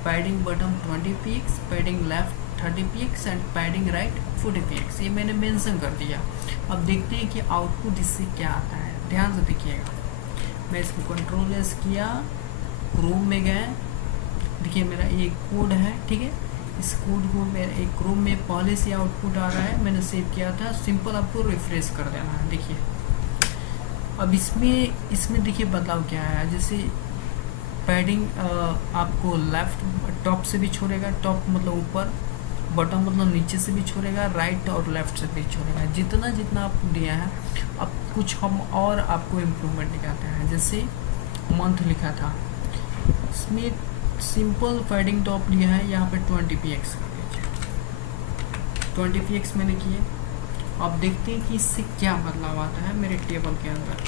padding bottom 20px, padding left 30px and padding right 40px, ये मैंने मेंशन कर दिया। अब देखते हैं कि आउटपुट इससे क्या आता है, ध्यान से देखिएगा। मैं इसको कंट्रोल एस किया, क्रोम में गए, देखिए मेरा ये कोड है। ठीक है, इस कोड को मेरे एक क्रोम में पहले से आउटपुट आ रहा है, मैंने सेव किया था। सिंपल आपको रिफ्रेश कर देना है। देखिए अब इसमें देखिए बदलाव क्या है। जैसे पैडिंग आपको लेफ्ट टॉप से भी छोड़ेगा, टॉप मतलब ऊपर, बॉटम मतलब नीचे से भी छोड़ेगा, राइट और लेफ्ट से भी छोड़ेगा। जितना जितना आप दिया है, अब कुछ हम और आपको इम्प्रूवमेंट दिखाते हैं। जैसे मंथ लिखा था, इसमें सिंपल पैडिंग टॉप लिया है, यहाँ पे 20px कर दीजिए, 20px मैंने किए। अब देखते हैं कि इससे क्या बदलाव आता है मेरे टेबल के अंदर।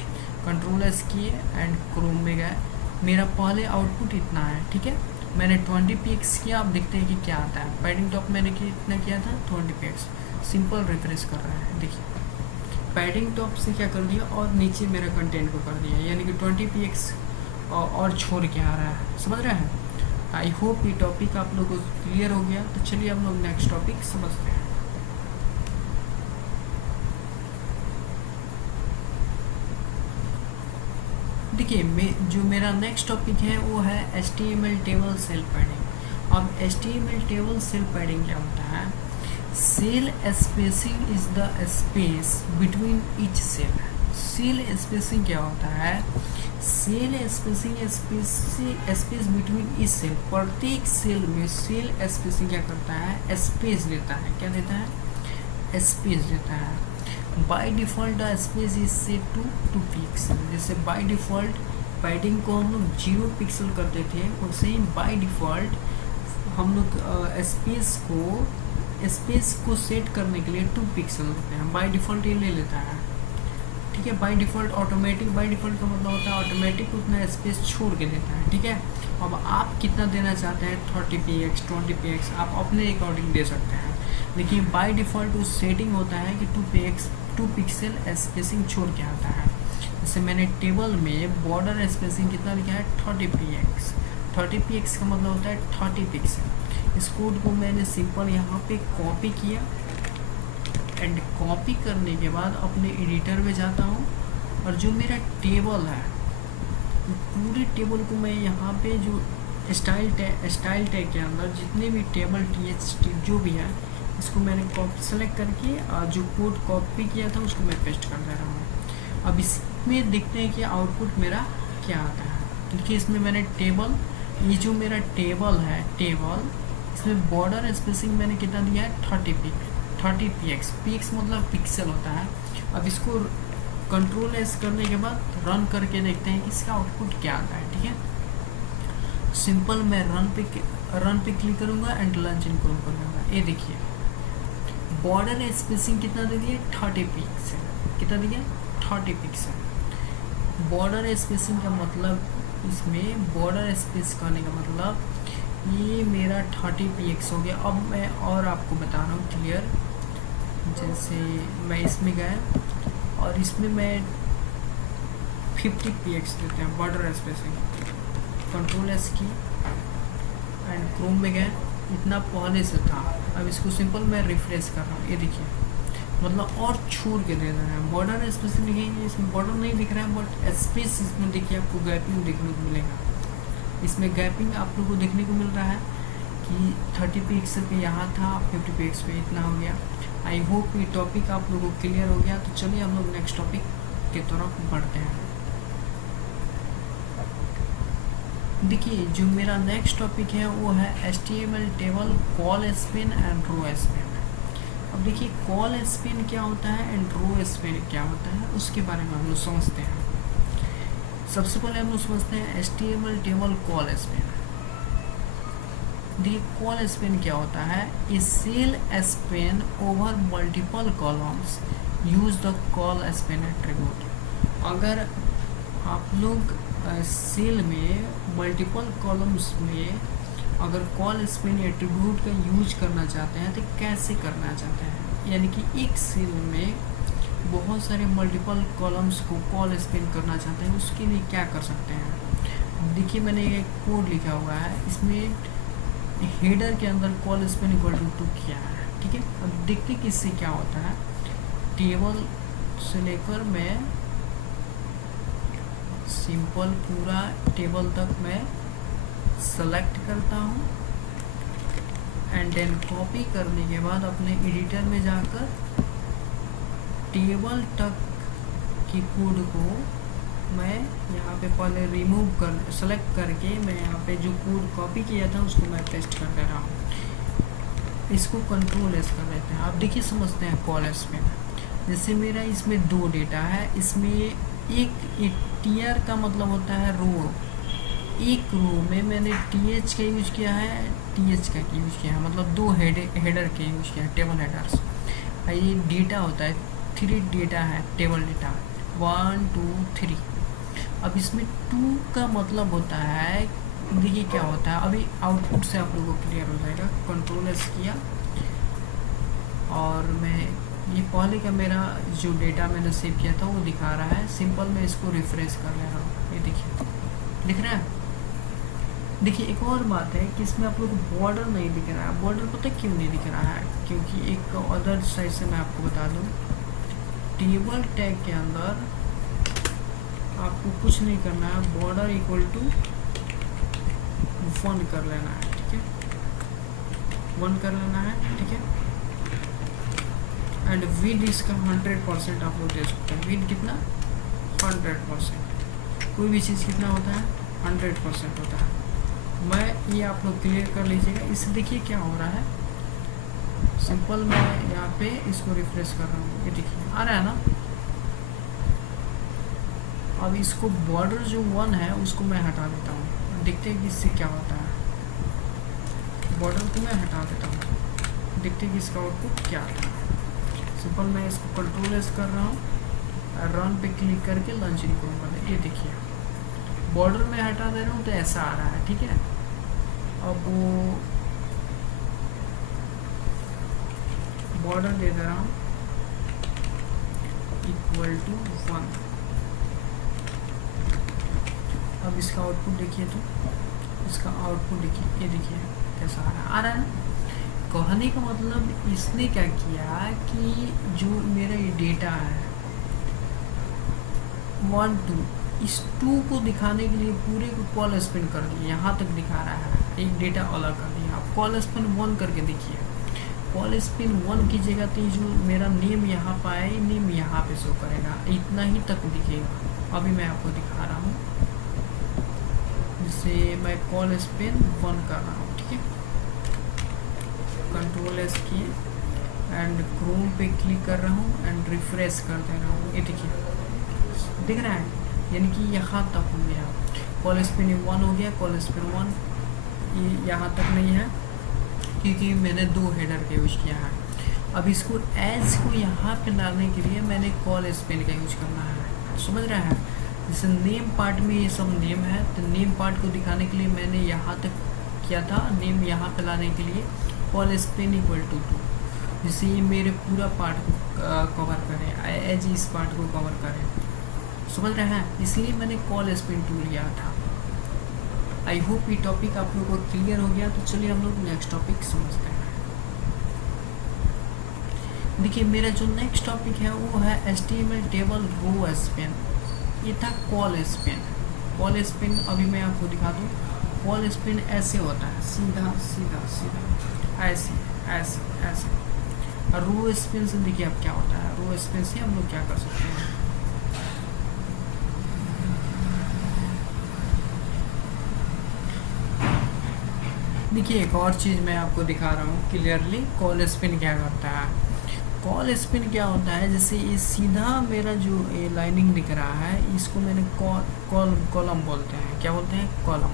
कंट्रोल एस किए एंड क्रोम में गए, मेरा पहले आउटपुट इतना है। ठीक है, मैंने 20px किया, अब देखते हैं कि क्या आता है। पैडिंग टॉप मैंने कितना किया था 20px, सिंपल रिफ्रेश कर रहा है। देखिए पैडिंग टॉप से क्या कर दिया और नीचे मेरा कंटेंट को कर दिया, यानी कि 20px और छोड़ के आ रहा है। समझ रहे हैं? आई होप ये टॉपिक आप लोगों को क्लियर हो गया। तो चलिए हम लोग नेक्स्ट टॉपिक समझते हैं। देखिए जो मेरा नेक्स्ट टॉपिक है वो है HTML टेबल सेल पैडिंग। अब HTML टेबल सेल पैडिंग क्या होता है? Cell spacing is the space between each cell. Cell spacing क्या होता है? Cell spacing space between each cell, प्रत्येक सेल में सेल स्पेसिंग क्या करता है? स्पेस देता है। क्या देता है? स्पेस देता है। By default the space is set to 2 pixel. जैसे बाय डिफ़ॉल्ट पैडिंग को हम लोग 0 पिक्सल करते थे, वैसे ही बाय डिफ़ॉल्ट हम लोग स्पेस को सेट करने के लिए 2 पिक्सल होते हैं। बाय डिफ़ॉल्ट ये ले लेता है। ठीक है। By default automatic, by default का मतलब होता है ऑटोमेटिक उतना स्पेस छोड़ के देता है, ठीक है। अब आप कितना देना चाहते हैं, 30px 20px आप अपने अकॉर्डिंग दे सकते हैं। देखिए बाय डिफ़ॉल्ट उस सेटिंग होता है कि 2 पिक्सल स्पेसिंग छोड़ के आता है। जैसे मैंने टेबल में बॉर्डर स्पेसिंग कितना लिखा है, 30px। 30px का मतलब होता है 30 पिक्सल। इस कोड को मैंने सिंपल यहाँ पे कॉपी किया एंड कॉपी करने के बाद अपने एडिटर में जाता हूँ और जो मेरा टेबल है पूरे टेबल को मैं यहाँ पे जो स्टाइल टैग के अंदर जितने भी टेबल टी जो भी है इसको मैंने कॉपी सेलेक्ट करके जो कोड कॉपी किया था उसको मैं पेस्ट कर दे रहा हूँ। अब इसमें देखते हैं कि आउटपुट मेरा क्या आता है। देखिए इसमें मैंने टेबल, ये जो मेरा टेबल है टेबल, इसमें बॉर्डर स्पेसिंग मैंने कितना दिया है, 30 px। px मतलब पिक्सल होता है। अब इसको कंट्रोल एस करने के बाद रन करके देखते हैं कि इसका आउटपुट क्या आता है, ठीक है। सिंपल मैं रन पे क्लिक करूँगा एंड लॉन्च इन क्रोम करूँगा। ये देखिए बॉर्डर स्पेसिंग कितना दे दिया, 30 पिक्सल। कितना दिया, 30 पिक्सल। बॉर्डर स्पेसिंग का मतलब, इसमें बॉर्डर स्पेस करने का मतलब ये मेरा 30 px हो गया। अब मैं और आपको बता रहा हूँ क्लियर। जैसे मैं इसमें गया और इसमें मैं 50 px देते हैं बॉर्डर स्पेसिंग, कंट्रोल एस की एंड क्रोम में गए, इतना पहले से था। अब इसको सिंपल मैं रिफ्रेश कर रहा हूँ, ये देखिए मतलब और छोड़ के दे रहा है। बॉर्डर स्पेसिंग देखिए इसमें बॉर्डर नहीं दिख रहा है बट स्पेस इसमें देखिए आपको गैपिंग देखने को मिलेगा। इसमें गैपिंग आप लोगों को देखने को मिल रहा है कि 30 पिक्सल पे यहाँ था, 50 पिक्स पे इतना हो गया। आई होप ये टॉपिक आप लोगों को क्लियर हो गया। तो चलिए हम लोग नेक्स्ट टॉपिक की तरफ बढ़ते हैं। देखिए जो मेरा नेक्स्ट टॉपिक है वो है HTML table col span and row span. अब देखिए कॉल स्पेन क्या होता है एंड रो स्पेन क्या होता है उसके बारे में हम लोग समझते हैं। सबसे पहले हम लोग समझते हैं HTML टेबल कॉल स्पेन। देखिए कॉल स्पेन क्या होता है, a cell span over multiple columns use the col span attribute. अगर आप लोग सेल में मल्टीपल कॉलम्स में अगर कॉल स्पेन एट्रीब्यूट का यूज करना चाहते हैं तो कैसे करना चाहते हैं, यानी कि एक सेल में बहुत सारे मल्टीपल कॉलम्स को कॉल स्पेन करना चाहते हैं, उसके लिए क्या कर सकते हैं। देखिए मैंने एक कोड लिखा हुआ है, इसमें हेडर के अंदर कॉल स्पेन इक्वल टू किया है, ठीक है। अब देखते कि इससे क्या होता है। टेबल से लेकर मैं सिंपल पूरा टेबल तक मैं सेलेक्ट करता हूँ एंड देन कॉपी करने के बाद अपने एडिटर में जाकर टेबल तक की कोड को मैं यहाँ पे पहले रिमूव कर सेलेक्ट करके मैं यहाँ पे जो कोड कॉपी किया था उसको मैं पेस्ट कर दे रहा हूँ। इसको कंट्रोल एस कर देते हैं। आप देखिए समझते हैं कॉल स्पेन। जैसे मेरा इसमें 2 डेटा है, इसमें एक टीयर का मतलब होता है रो। एक रो में मैंने टीएच का यूज किया है, टीएच का यूज किया है, मतलब 2 हेडर के यूज किया है, टेबल हेडर्स। ये डेटा होता है, 3 डेटा है, टेबल डेटा 1 2 3। अब इसमें 2 का मतलब होता है, देखिए क्या होता है, अभी आउटपुट से आप लोगों को क्लियर हो जाएगा। कंट्रोल एस किया और मैं ये पहले का मेरा जो डेटा मैंने सेव किया था वो दिखा रहा है। सिंपल मैं इसको रिफ्रेश कर ले रहा हूँ, ये देखिए दिख रहा है। देखिए एक और बात है कि इसमें आप लोग को बॉर्डर नहीं दिख रहा है। बॉर्डर पता क्यों नहीं दिख रहा है, क्योंकि एक अदर साइड से मैं आपको बता दूँ, टेबल टैग के अंदर आपको कुछ नहीं करना है, बॉर्डर इक्वल टू 1 कर लेना है, ठीक है, 1 कर लेना है, ठीक है। एंड विड इसका 100% आप लोग दे सकते हैं। विड कितना, 100%। कोई भी चीज़ कितना होता है, 100% होता है। मैं ये आप लोग क्लियर कर लीजिएगा। इससे देखिए क्या हो रहा है, सिंपल मैं यहाँ पे इसको रिफ्रेश कर रहा हूँ, ये देखिए आ रहा है ना। अब इसको बॉर्डर जो 1 है उसको मैं हटा देता हूँ, देखते हैं कि इससे क्या होता है। बॉर्डर को मैं हटा देता हूँ, देखते हैं कि इसका आउटपुट क्या आता है। सिंपल मैं इसको कंट्रोल एस कर रहा हूँ रन पे क्लिक करके लॉन्च इन करूँगा। ये देखिए बॉर्डर में हटा दे रहा हूँ तो ऐसा आ रहा है, ठीक है। अब वो बॉर्डर दे दे रहा हूँ इक्वल टू 1। अब इसका आउटपुट देखिए, तो इसका आउटपुट देखिए, ये देखिए कैसा आ रहा है ना। कहने का मतलब इसने क्या किया कि जो मेरा ये डेटा है 1 2, इस 2 को दिखाने के लिए पूरे को कॉल स्पिन कर दिया, यहाँ तक दिखा रहा है, एक डेटा अलग कर दिया। आप कॉल स्पिन 1 करके देखिए, कॉल स्पिन 1 की जगह तो जो मेरा नेम यहाँ पर आए, नेम यहाँ पे शो करेगा, इतना ही तक दिखेगा। अभी मैं आपको दिखा रहा हूँ, जिससे मैं कॉल स्पिन 1 कर रहा हूँ, ठीक है। कंट्रोल एस किए एंड क्रोम पे क्लिक कर रहा हूँ एंड रिफ्रेश कर दे रहा हूँ। ये देखिए दिख रहा है, यानी कि यहाँ तक हो गया, कॉल स्पिन 1 हो गया। कॉल स्पिन 1 ये यहाँ तक नहीं है क्योंकि मैंने 2 हेडर का यूज किया है। अब इसको एज को यहाँ पे डालने के लिए मैंने कॉल स्पिन का यूज करना है, समझ रहे हैं। जैसे नेम पार्ट में ये सब नेम है, तो नेम पार्ट को दिखाने के लिए मैंने यहाँ तक किया था, नेम यहाँ पे लाने के लिए कॉल स्पिन इक्वल टू 2, जिससे ये मेरे पूरा पार्ट को कवर करें, एज इस पार्ट को कवर करें, समझ रहे हैं। इसलिए मैंने कॉल स्पिन 2 लिया था। आई होप ये टॉपिक आप लोगों को क्लियर हो गया। तो चलिए हम लोग नेक्स्ट टॉपिक समझते हैं। देखिए मेरा जो नेक्स्ट टॉपिक है वो है HTML टेबल रो स्पिन। ये था कॉल स्पिन। कॉल स्पिन अभी मैं आपको दिखा दूँ। कॉल स्पिन ऐसे होता है, सीधा सीधा सीधा, ऐसे ऐसे ऐसे। और रो स्पिन से देखिए अब क्या होता है, रो स्पिन से हम लोग क्या कर सकते हैं। देखिए एक और चीज़ मैं आपको दिखा रहा हूँ क्लियरली, कॉल स्पिन क्या करता है। कॉल स्पिन क्या होता है, जैसे ये सीधा मेरा जो ये लाइनिंग दिख रहा है, इसको मैंने कॉलम बोलते हैं। क्या बोलते हैं? कॉलम।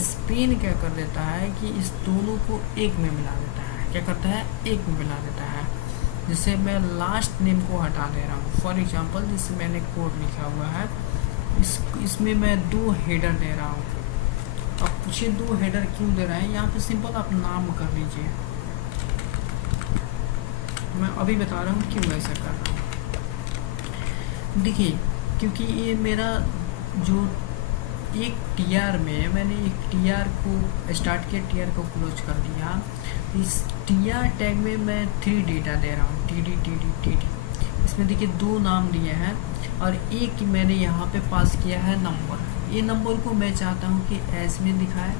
स्पिन क्या कर देता है कि इस दोनों को एक में मिला देता है। क्या करता है? एक में मिला देता है। जैसे मैं लास्ट नेम को हटा दे रहा हूँ, फॉर एग्जांपल जैसे मैंने कोड लिखा हुआ है, इसमें मैं 2 हेडर दे रहा हूँ। अब पूछिए 2 हेडर क्यों दे रहे हैं? यहाँ पे सिंपल आप नाम कर लीजिए, मैं अभी बता रहा हूँ क्यों ऐसा कर रहा हूँ। देखिए क्योंकि ये मेरा जो एक TR में मैंने एक TR को स्टार्ट किया, TR को क्लोज कर दिया। इस TR टैग में मैं 3 डेटा दे रहा हूँ, TD। इसमें देखिए 2 नाम दिए हैं और एक मैंने यहाँ पे पास किया है नंबर। ये नंबर को मैं चाहता हूँ कि एज में दिखाए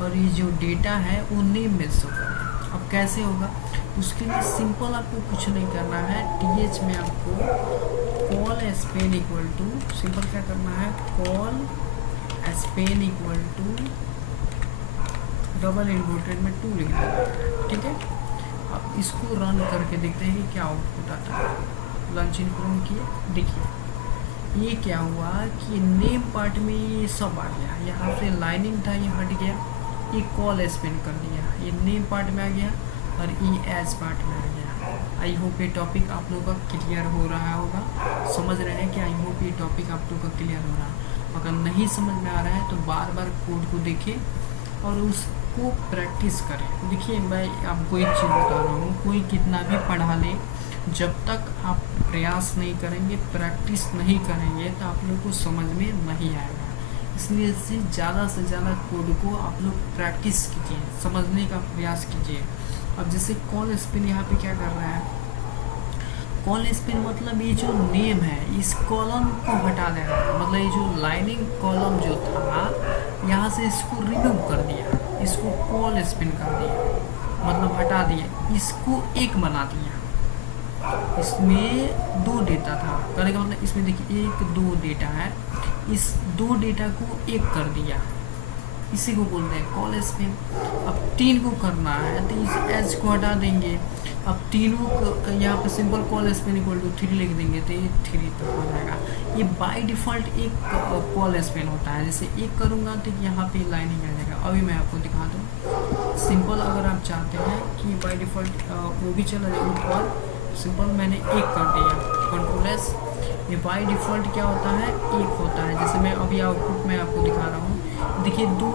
और ये जो डेटा है वो नेम में शो करे। अब कैसे होगा? उसके लिए सिंपल आपको कुछ नहीं करना है, TH में आपको col span equal to, simple क्या करना है, col span equal to double inverted में 2 लिख देना, ठीक है। अब इसको रन करके देखते हैं कि क्या आउटपुट आता है। लॉन्च इन करूँ किए, देखिए ये क्या हुआ कि नेम पार्ट में ये सब आ गया, यहाँ से लाइनिंग था ये हट गया, ये कॉल स्पिन कर दिया, ये नेम पार्ट में आ गया और ये एज पार्ट में आ गया। आई होप ये टॉपिक आप लोगों का क्लियर हो रहा होगा, समझ रहे हैं कि आई होप ये टॉपिक आप लोगों का क्लियर हो रहा है। अगर नहीं समझ में आ रहा है तो बार बार कोड को देखें और उसको प्रैक्टिस करें। देखिए मैं आपको एक चीज़ बता रहा हूँ, कोई कितना भी पढ़ा ले, जब तक आप प्रयास नहीं करेंगे, प्रैक्टिस नहीं करेंगे तो आप लोग को समझ में नहीं आएगा। इसलिए से ज़्यादा कोड को आप लोग प्रैक्टिस कीजिए, समझने का प्रयास कीजिए। अब जैसे कॉल स्पिन यहाँ पे क्या कर रहा है, कॉल स्पिन मतलब ये जो नेम है इस कॉलम को हटा देना, मतलब ये जो लाइनिंग कॉलम जो था यहाँ से इसको रिमूव कर दिया, इसको कॉल स्पिन कर दिया, मतलब हटा दिया, इसको एक बना दिया। इसमें 2 डेटा था, कहने का मतलब इसमें देखिए 1 2 डेटा है, इस 2 डेटा को एक कर दिया, इसी को बोलते हैं कॉल स्पिन। अब 3 को करना है तो इस एज को हटा देंगे, अब तीनों को यहाँ पे simple col span equal to 3 लिख देंगे तो ये 3 तक हो जाएगा। ये बाय डिफ़ॉल्ट एक कॉल स्पिन होता है, जैसे एक करूँगा तो यहाँ पे लाइनिंग आ जाएगा। अभी मैं आपको दिखा दूँ सिंपल, अगर आप चाहते हैं कि बाय डिफ़ॉल्ट वो भी चला जाए, और सिंपल मैंने एक कर दिया, कंट्रोल एस ये बाई डिफ़ॉल्ट क्या होता है, एक होता है। जैसे मैं अभी आउटपुट में आपको दिखा रहा हूँ, देखिए 2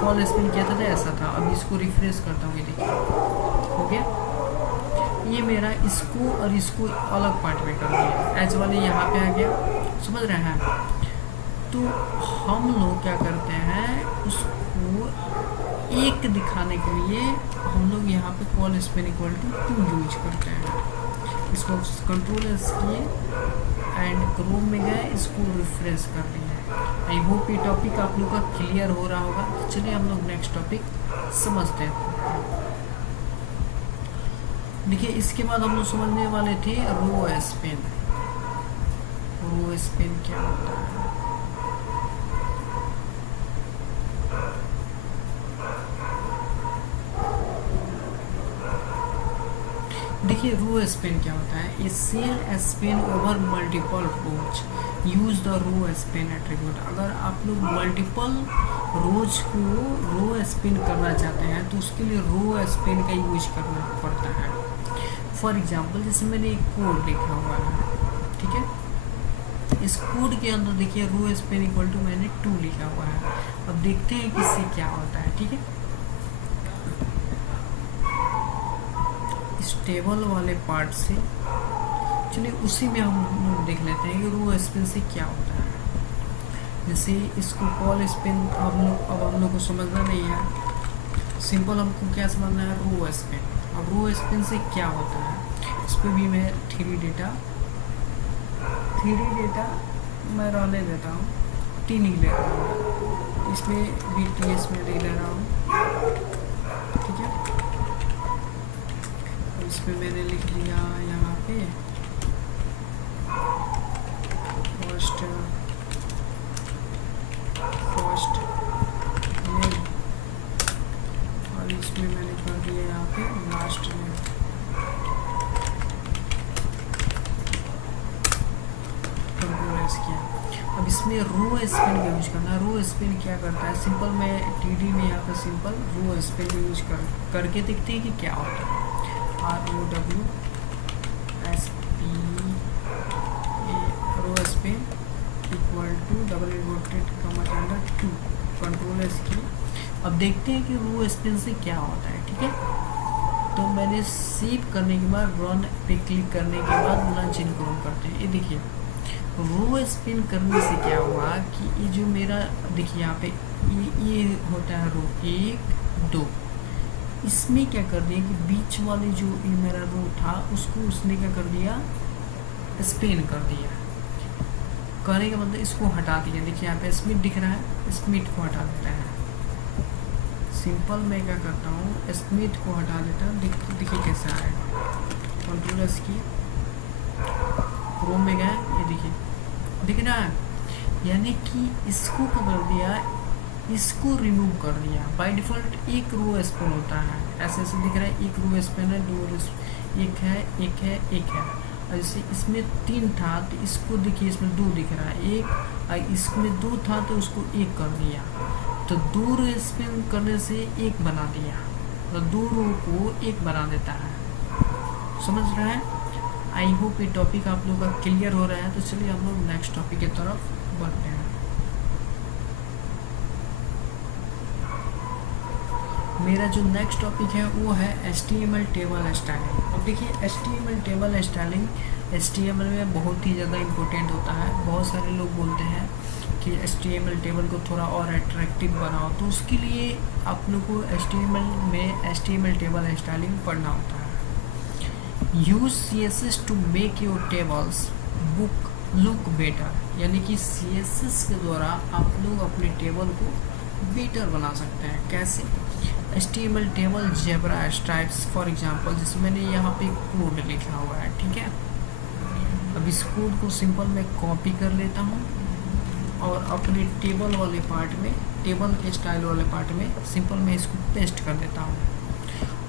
कॉल स्पिन किया था तो ऐसा था। अब इसको रिफ्रेश करता हूँ, ये देखिए हो गया। ये मेरा इसको और इसको अलग पार्ट में कर दिया, एज वाले यहाँ पे आ गया, समझ रहे हैं। तो हम लोग क्या करते हैं, उसको एक दिखाने के लिए हम लोग यहाँ पे col span equal to 2 use करते हैं। इसको कंट्रोल एस किए एंड क्रोम में गए, इसको रिफ्रेश कर दिया। आई होप ये टॉपिक आप लोग का क्लियर हो रहा होगा। तो चलिए हम लोग नेक्स्ट टॉपिक समझते हैं। देखिए इसके बाद हम लोग समझने वाले थे रो स्पिन। रो स्पिन क्या होता है, देखिए रो स्पिन क्या होता है, a cell span over multiple rows, use the row span attribute. अगर आप लोग मल्टीपल रोज को रो स्पिन करना चाहते हैं तो उसके लिए रो स्पिन का यूज करना पड़ता है। फॉर एग्जांपल जैसे मैंने एक कोड लिखा हुआ है, ठीक है, इस कोड के अंदर देखिए रो स्पिन इक्वल टू मैंने 2 लिखा हुआ है। अब देखते हैं कि इससे क्या होता है, ठीक है। इस टेबल वाले पार्ट से चलिए उसी में हम लोग देख लेते हैं कि रो स्पिन से क्या होता है। जैसे इसको कॉल स्पिन अब हम लोग को समझना नहीं है, सिंपल हमको क्या समझना है, रो स्पिन। अब रो स्पिन से क्या होता है, इस पर भी मैं 3D डेटा मैं रहने देता हूँ, 3 ही ले रहा हूँ, इसमें BTS में ले रहा हूँ, ठीक है। इसमें मैंने लिख दिया यहाँ पे फर्स्ट नेम, और इसमें मैंने कर दिया यहाँ पे लास्ट नेम। किया। अब इसमें रो स्पिन का यूज करना है। रो स्पिन क्या करता है, सिंपल मैं TD में यहाँ पर सिंपल रो स्पिन यूज करके देखते हैं कि क्या होता है। ROW SP row span equal to double inverted comma के अंदर 2, कंट्रोल एस की। अब देखते हैं कि रो स्पिन से क्या होता है, ठीक है। तो मैंने सेव करने के बाद रन पे क्लिक करने के बाद लॉन्च इन क्रोम करते हैं। ये देखिए रो स्पिन करने से क्या हुआ कि ये जो मेरा देखिए यहाँ पे ये होता है रो 1 2, इसमें क्या कर दिया कि बीच वाले जो ये मेरा रो था उसको उसने क्या कर दिया, स्पिन कर दिया। करने का मतलब इसको हटा दिया। देखिए यहाँ पे स्मिथ दिख रहा है, स्मिथ को हटा देता है। सिंपल मैं क्या करता हूँ, स्मिथ को हटा देता हूँ। देखिए कैसे आएगा, कंट्रोल एस की, क्रोम में गए, ये देखिए दिख रहा है। यानी कि इसको क्या कर दिया, इसको रिमूव कर दिया। बाय डिफ़ॉल्ट एक रो स्पिन होता है, ऐसे ऐसे दिख रहा है, एक रो स्पिन है, 2 रो, एक है एक है एक है। और जैसे इसमें 3 था तो इसको देखिए इसमें 2 दिख रहा है, एक, और इसमें 2 था तो उसको 1 कर दिया। तो 2 रो स्पिन करने से 1 बना दिया, तो 2 रो को 1 बना देता है। समझ रहे हैं। आई होप ये टॉपिक आप लोगों का क्लियर हो रहा है। तो चलिए हम लोग नेक्स्ट टॉपिक की तरफ बढ़ते हैं। मेरा जो नेक्स्ट टॉपिक है वो है HTML टेबल स्टाइलिंग। अब देखिए HTML टेबल स्टाइलिंग HTML में बहुत ही ज़्यादा इम्पोर्टेंट होता है। बहुत सारे लोग बोलते हैं कि HTML टेबल को थोड़ा और अट्रैक्टिव बनाओ, तो उसके लिए आप लोग को HTML में HTML टेबल स्टाइलिंग पढ़ना होता है। Use CSS to make your tables book look better, यानी कि CSS के द्वारा आप लोग अपने टेबल को बेटर बना सकते हैं। कैसे, HTML table zebra stripes for example, जैसे मैंने यहाँ पे कोड लिखा हुआ है, ठीक है। अब इस कोड को सिंपल मैं कॉपी कर लेता हूँ और अपने टेबल वाले पार्ट में, टेबल के स्टाइल वाले पार्ट में सिंपल मैं इसको पेस्ट कर देता हूँ।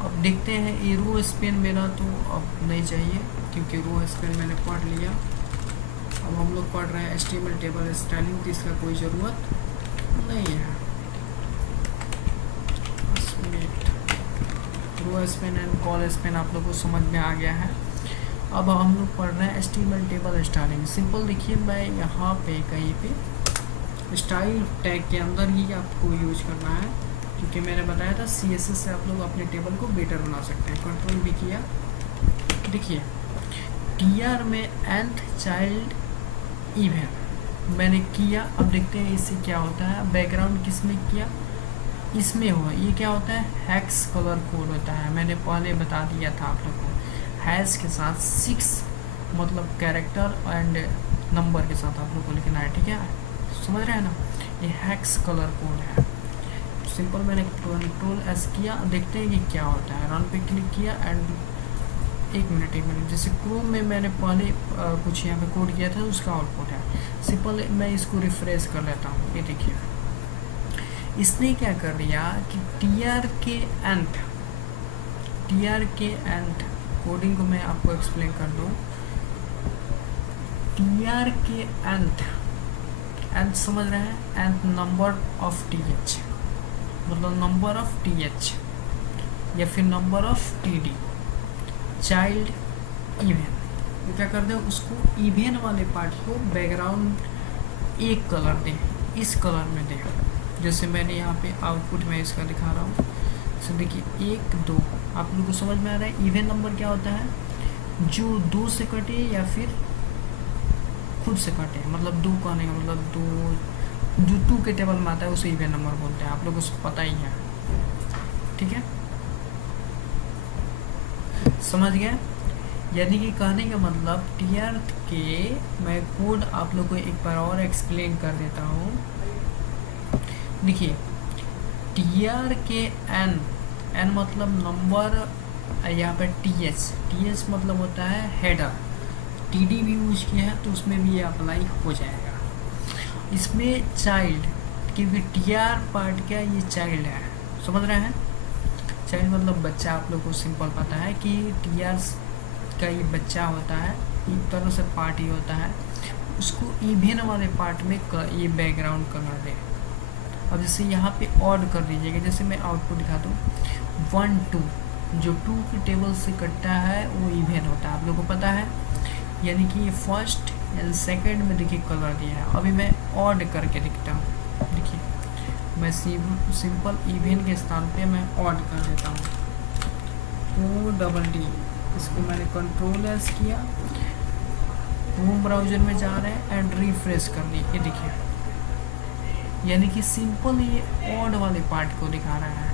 अब देखते हैं ये रो स्पिन मेरा तो अब नहीं चाहिए, क्योंकि रो स्पिन मैंने पढ़ लिया। अब हम लोग पढ़ रहे हैं HTML टेबल स्टाइलिंग, तो इसका कोई ज़रूरत नहीं है। रो स्पिन एंड कॉल स्पिन आप लोगों को समझ में आ गया है। अब हम लोग पढ़ रहे हैं HTML टेबल स्टाइलिंग। सिंपल देखिए, मैं यहाँ पे कहीं पे स्टाइल टैग के अंदर ही आपको यूज करना है, क्योंकि मैंने बताया था CSS से आप लोग अपने टेबल को बेटर बना सकते हैं। कंट्रोल भी किया, देखिए TR में nth चाइल्ड इवन मैंने किया। अब देखते हैं इससे क्या होता है। बैकग्राउंड किस में किया, इसमें हो। ये क्या होता है, हैक्स कलर कोड होता है। मैंने पहले बता दिया था आप लोग को, हैश के साथ 6 मतलब कैरेक्टर एंड नंबर के साथ आप लोग को लिखना है, ठीक है, समझ रहे हैं ना। ये हैक्स कलर कोड है। सिंपल मैंने कंट्रोल एस किया, देखते हैं कि क्या होता है। रन पे क्लिक किया एंड एक मिनट जैसे क्रोम में मैंने पहले कुछ यहाँ पे कोड किया था, उसका आउटपुट है। सिंपल मैं इसको रिफ्रेश कर लेता हूँ। ये देखिए इसने क्या कर दिया कि TR के एंड कोडिंग को मैं आपको एक्सप्लेन कर दूँ। TR के एंड समझ रहे हैं, एंड नंबर ऑफ TH मतलब नंबर ऑफ TH या फिर number of TD child even. तो क्या कर दे, उसको इवन वाले पार्ट को बैकग्राउंड एक कलर दे, इस कलर में दे। जैसे मैंने यहाँ पे आउटपुट में इसका दिखा रहा हूँ। तो देखिए 1 2 आप लोगों को समझ में आ रहा है। इवन नंबर क्या होता है, जो 2 से कटे या फिर खुद से कटे, मतलब 2 कहने का मतलब 2 जो 2 के टेबल में आता है उसे इवन नंबर बोलते हैं। आप लोगों को पता ही है, ठीक है, समझ गए। यानी कि कहने का मतलब TR के, मैं कोड आप लोग को एक बार और एक्सप्लेन कर देता हूँ। देखिए TR के n मतलब नंबर, यहाँ पर TH मतलब होता है हेडर। TD भी यूज किया है तो उसमें भी ये अप्लाई हो जाएगा। इसमें चाइल्ड, क्योंकि TR पार्ट क्या ये चाइल्ड है, समझ रहे हैं। चाइल्ड मतलब बच्चा। आप लोग को सिंपल पता है कि TR का ये बच्चा होता है, एक तरह से पार्ट ही होता है। उसको इवन वाले पार्ट में ये बैकग्राउंड कलर दे। अब जैसे यहाँ पे ऑड कर दीजिएगा, जैसे मैं आउटपुट दिखा दूँ 1 2, जो 2 के टेबल से कटता है वो इवन होता है, आप लोगों को पता है। यानी कि ये फर्स्ट एंड सेकंड में देखिए कलर दिया है। अभी मैं ऑड करके दिखता हूँ, देखिए मैं सिंपल इवन के स्थान पे मैं ऑड कर देता हूँ, ODD। इसको मैंने कंट्रोल एस किया, क्रोम ब्राउज़र में जा रहे हैं एंड रिफ्रेश कर दी। ये देखिए, यानी कि सिंपल ये ऑड वाले पार्ट को दिखा रहा है,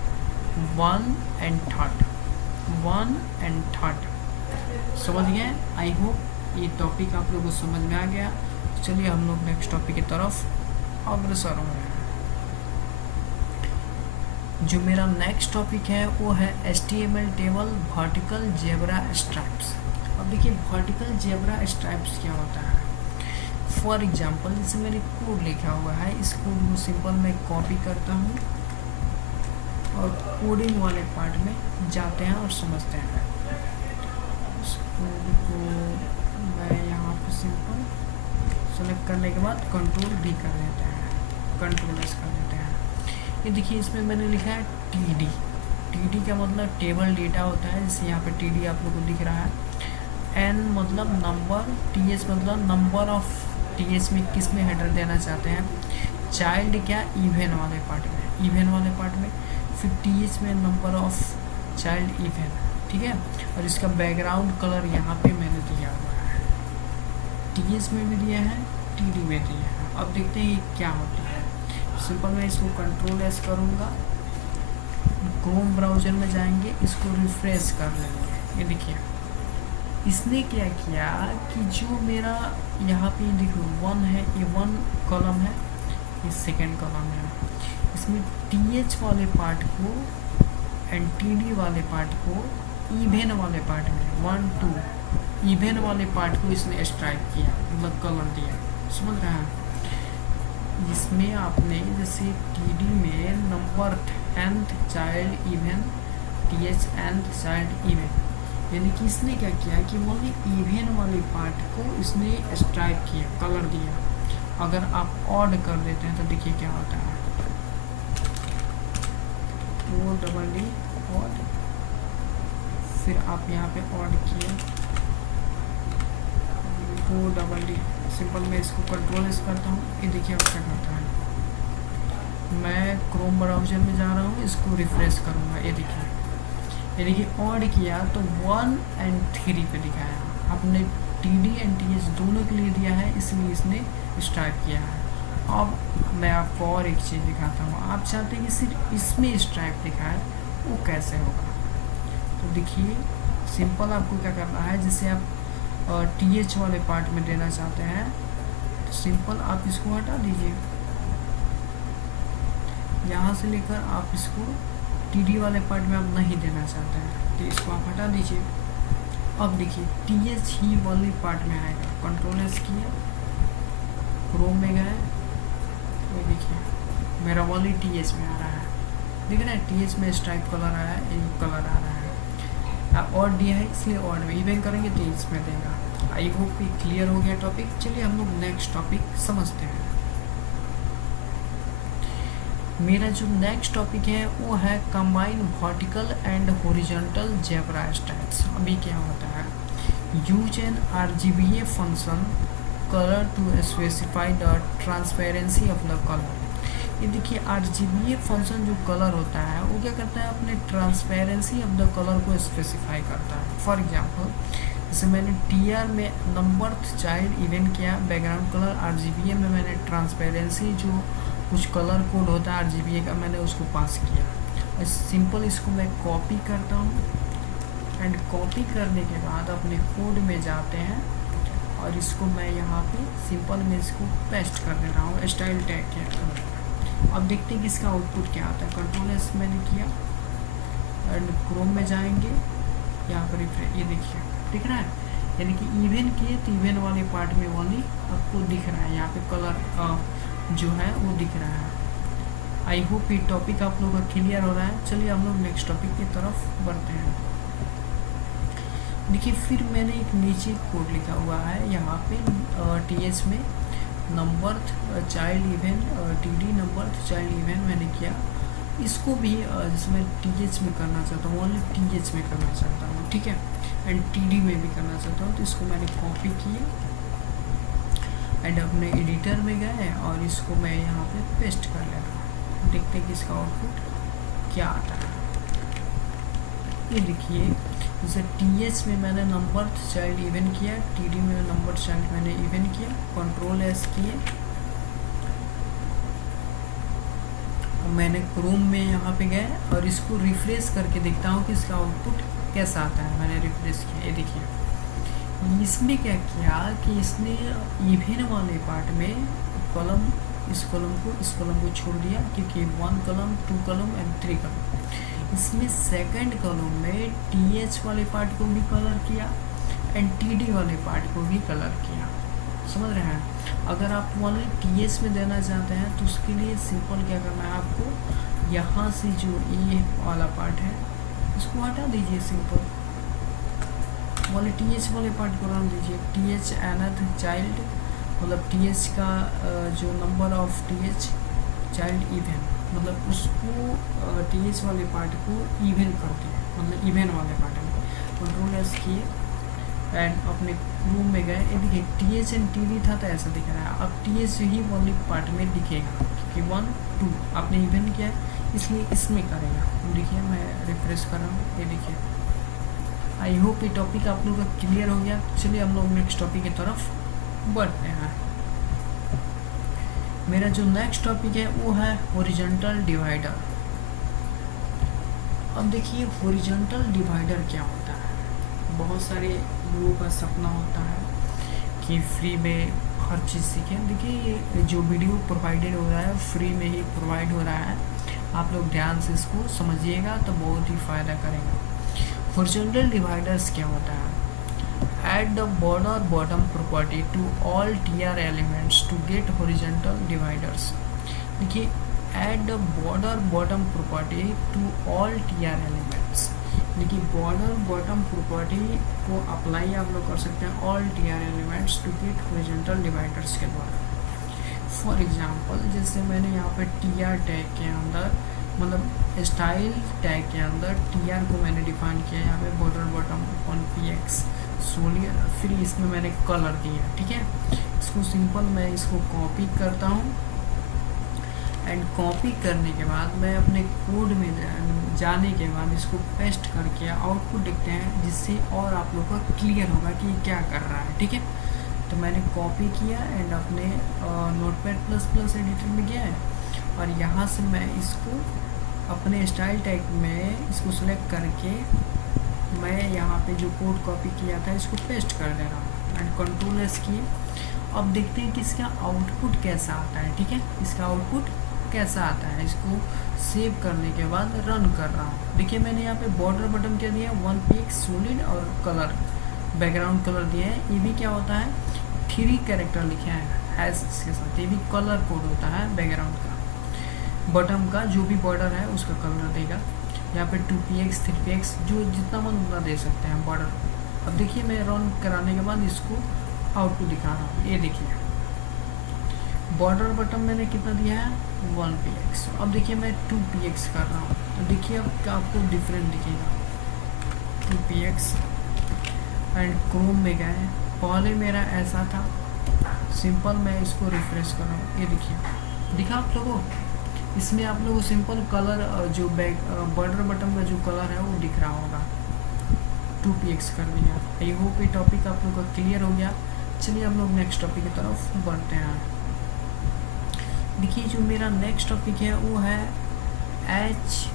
1 एंड 3rd। समझ गए। आई होप ये टॉपिक आप लोगों को समझ में आ गया। चलिए हम लोग नेक्स्ट टॉपिक की तरफ अग्रसर हो रहे हैं। जो मेरा नेक्स्ट टॉपिक है वो है HTML table vertical zebra stripes. अब देखिए वर्टिकल जेब्रा स्ट्राइप्स क्या होता है। फॉर एग्जांपल जैसे मैंने कोड लिखा हुआ है, इस कोड को सिंपल मैं कॉपी करता हूँ और कोडिंग वाले पार्ट में जाते हैं और समझते हैं। इस कोड को मैं यहाँ पे सिंपल सेलेक्ट करने के बाद कंट्रोल भी कर देते हैं, कंट्रोल एस कर देते हैं। ये देखिए इसमें मैंने लिखा है TD का मतलब टेबल डेटा होता है। जैसे यहाँ पे TD आप लोगों को दिख रहा है। N मतलब नंबर, TH मतलब नंबर ऑफ TH में किस में हेडर देना चाहते हैं। चाइल्ड क्या, इवन वाले पार्ट में, फिर TH में नंबर ऑफ चाइल्ड इवन, ठीक है। और इसका बैकग्राउंड कलर यहाँ पे मैंने दिया हुआ है, TH में भी दिया है, TD में दिया है। अब देखते हैं ये क्या होता है। सिंपल मैं इसको कंट्रोल एस करूँगा, क्रोम ब्राउज़र में जाएंगे, इसको रिफ्रेश कर लेंगे। ये देखिए इसने क्या किया कि जो मेरा यहाँ पे देखो 1 है, ये 1 कॉलम है, ये सेकेंड कॉलम है। इसमें TH वाले पार्ट को एंड TD वाले पार्ट को इवन वाले पार्ट में 1 2 इवन वाले पार्ट को इसने स्ट्राइक किया, मतलब कलर दिया, समझ रहे हैं। इसमें आपने जैसे TD में number nth child even, TH nth child even, यानी कि इसने क्या किया कि ओनली इवन वाले पार्ट को इसने स्ट्राइक किया, कलर दिया। अगर आप ऑड कर देते हैं तो देखिए क्या होता है, ODD ऑड, फिर आप यहाँ पे ऑड किए ओ डबल डी सिंपल मैं इसको कंट्रोल एस करता हूँ। ये देखिए अब क्या करता है, मैं क्रोम ब्राउज़र में जा रहा हूँ, इसको रिफ्रेश करूँगा। ये देखिए ऑड किया तो 1 और 3 पे दिखाया। आपने TD एंड TH दोनों के लिए दिया है, इसलिए इसने स्ट्राइक किया है। अब मैं आपको और एक चीज़ दिखाता हूँ। आप चाहते हैं कि सिर्फ इसमें स्ट्राइक दिखाए, वो कैसे होगा? तो देखिए सिंपल आपको क्या करना है, जैसे आप TH वाले पार्ट में देना चाहते हैं तो सिंपल आप इसको हटा दीजिए, यहाँ से लेकर आप इसको TD वाले पार्ट में आप नहीं देना चाहते हैं तो इसको आप हटा दीजिए। अब देखिए TH ही वाले पार्ट में आएगा। कंट्रोल एस किया, क्रोम में गए, ये देखिए मेरा वाली TH में आ रहा है, दिख रहा है TH में स्ट्राइप कलर आया है, एक कलर आ रहा है। और दिया है इसलिए और में इवेंट करेंगे तो इसमें देगा। आई होप ये क्लियर हो गया टॉपिक। चलिए हम लोग नेक्स्ट टॉपिक समझते हैं। मेरा जो नेक्स्ट टॉपिक है वो है combine vertical and horizontal zebra styles. अभी क्या होता है, use an RGBA function colour to specify the transparency of the colour. ये देखिए RGBA फंक्शन जो कलर होता है वो क्या करता है, अपने ट्रांसपेरेंसी ऑफ द कलर को स्पेसिफाई करता है। फॉर एग्जांपल जैसे मैंने TR में नंबर्थ चाइल्ड इवेंट किया, बैकग्राउंड कलर RGBA में मैंने ट्रांसपेरेंसी जो कुछ कलर कोड होता है RGBA का, मैंने उसको पास किया। और सिंपल इसको मैं कॉपी करता हूँ एंड कॉपी करने के बाद अपने कोड में जाते हैं और इसको मैं यहाँ पे सिंपल में इसको पेस्ट कर दे रहा हूँ स्टाइल टैग के। अब देखते हैं कि इसका आउटपुट क्या आता है। कंट्रोल एस मैंने किया एंड क्रोम में जाएंगे, यहाँ पर ये देखिए दिख रहा है, यानी कि इवन किए तो इवन वाले पार्ट में वाली आपको दिख रहा है, यहाँ पे कलर जो है वो दिख रहा है। आई होप ये टॉपिक आप लोगों का क्लियर हो रहा है। चलिए हम लोग नेक्स्ट टॉपिक की तरफ बढ़ते हैं। देखिए फिर मैंने एक नीचे कोड लिखा हुआ है यहाँ पे TH में nth child event TD nth child event मैंने किया। इसको भी जिसमें TH में करना चाहता हूँ, ओनली TH में करना चाहता हूँ, ठीक है, एंड TD में भी करना चाहता हूँ। तो इसको मैंने कॉपी किया एंड अपने एडिटर में गए और इसको मैं यहाँ पे पेस्ट कर ले रहा हूँ। देखते हैं कि इसका आउटपुट क्या आता है। ये देखिए जैसे TH में मैंने नंबर चाइल्ड इवेंट किया, TD में नंबर चाइल्ड मैंने इवेंट किया, कंट्रोल एस किए और मैंने क्रोम में यहाँ पे गए और इसको रिफ्रेश करके देखता हूँ कि इसका आउटपुट कैसा आता है। मैंने रिफ्रेश किया, ये देखिए इसमें क्या किया कि इसने इवेंट वाले पार्ट में कॉलम इस कॉलम को छोड़ दिया, क्योंकि 1 कॉलम 2 कॉलम एंड 3 कॉलम। इसमें सेकंड कॉलम में TH वाले पार्ट को भी कलर किया एंड TD वाले पार्ट को भी कलर किया। समझ रहे हैं? अगर आप ओनली TH में देना चाहते हैं तो उसके लिए सिंपल क्या करना है, आपको यहाँ से जो ये वाला पार्ट है इसको हटा दीजिए। सिंपल वाले TH वाले पार्ट को रन दीजिए। TH एनथ चाइल्ड मतलब TH का जो number of TH child event मतलब उसको TH वाले पार्ट को इवेंट करते हैं, मतलब इवेंट वाले पार्ट में कंट्रोल एस किए एंड अपने रूम में गए। ये देखिए TH एंड TD था तो ऐसा दिख रहा है। अब TH ही वाले पार्ट में दिखेगा क्योंकि 1 2 आपने इवेंट किया इसलिए इसमें करेगा। देखिए मैं रिफ्रेश कर रहा हूँ, ये देखिए। आई होप ये टॉपिक आप लोगों का क्लियर हो गया। चलिए हम लोग नेक्स्ट टॉपिक की तरफ बढ़ते हैं। मेरा जो नेक्स्ट टॉपिक है वो है हॉरिजॉन्टल डिवाइडर। अब देखिए हॉरिजॉन्टल डिवाइडर क्या होता है। बहुत सारे लोगों का सपना होता है कि फ्री में हर चीज़ सीखें। देखिए ये जो वीडियो प्रोवाइडेड हो रहा है फ्री में ही प्रोवाइड हो रहा है, आप लोग ध्यान से इसको समझिएगा तो बहुत ही फ़ायदा करेगा। हॉरिजॉन्टल डिवाइडर्स क्या होता है? Add the border bottom property to all TR elements to get horizontal dividers। देखिए add the border bottom property to all TR elements। देखिए border bottom property को अप्लाई आप लोग कर सकते हैं all TR elements to get horizontal dividers के द्वारा। फॉर एग्जाम्पल जैसे मैंने यहाँ पे TR टैग के अंदर मतलब स्टाइल टैग के अंदर TR को मैंने डिफाइन किया यहाँ पे border bottom on PX सोलियर, फिर इसमें मैंने कलर दिया, ठीक है। इसको सिंपल मैं इसको कॉपी करता हूँ एंड कॉपी करने के बाद मैं अपने कोड में जाने के बाद इसको पेस्ट करके आउटपुट देखते हैं, जिससे और आप लोग को क्लियर होगा कि क्या कर रहा है, ठीक है। तो मैंने कॉपी किया एंड अपने नोटपैड++ एडिटर में गया है और यहाँ से मैं इसको अपने स्टाइल टैग में इसको सेलेक्ट करके मैं यहाँ पे जो कोड कॉपी किया था इसको पेस्ट कर दे रहा हूँ एंड Ctrl+S किए। अब देखते हैं कि इसका आउटपुट कैसा आता है, ठीक है। इसका आउटपुट कैसा आता है, इसको सेव करने के बाद रन कर रहा हूँ। देखिए मैंने यहाँ पे बॉर्डर बटन क्या दिया है, 1px सॉलिड और कलर बैकग्राउंड कलर दिया है। ये भी क्या होता है, 3 कैरेक्टर लिखे हैं हैश के साथ, ये भी कलर कोड होता है बैकग्राउंड का। बटन का जो भी बॉर्डर है उसका कलर देगा। यहाँ पे 2px 3px जो जितना मन उतना दे सकते हैं बॉर्डर। अब देखिए मैं रन कराने के बाद इसको आउटपुट दिखा रहा हूँ। ये देखिए बॉर्डर बटन मैंने कितना दिया है, 1px। अब देखिए मैं 2px कर रहा हूँ, तो देखिए अब आपको डिफरेंट दिखेगा। 2px एंड क्रोम में गए, पहले मेरा ऐसा था सिंपल। मैं इसको रिफ्रेश कर रहा हूँ, ये देखिए दिखा आप लोगों को। इसमें आप लोगों को सिंपल कलर जो बॉर्डर बटन का जो कलर है वो दिख रहा होगा। 2px कर दिया। आई होप ये टॉपिक आप लोग का क्लियर हो गया। चलिए हम लोग नेक्स्ट टॉपिक की तरफ बढ़ते हैं। देखिए जो मेरा नेक्स्ट टॉपिक है वो है एच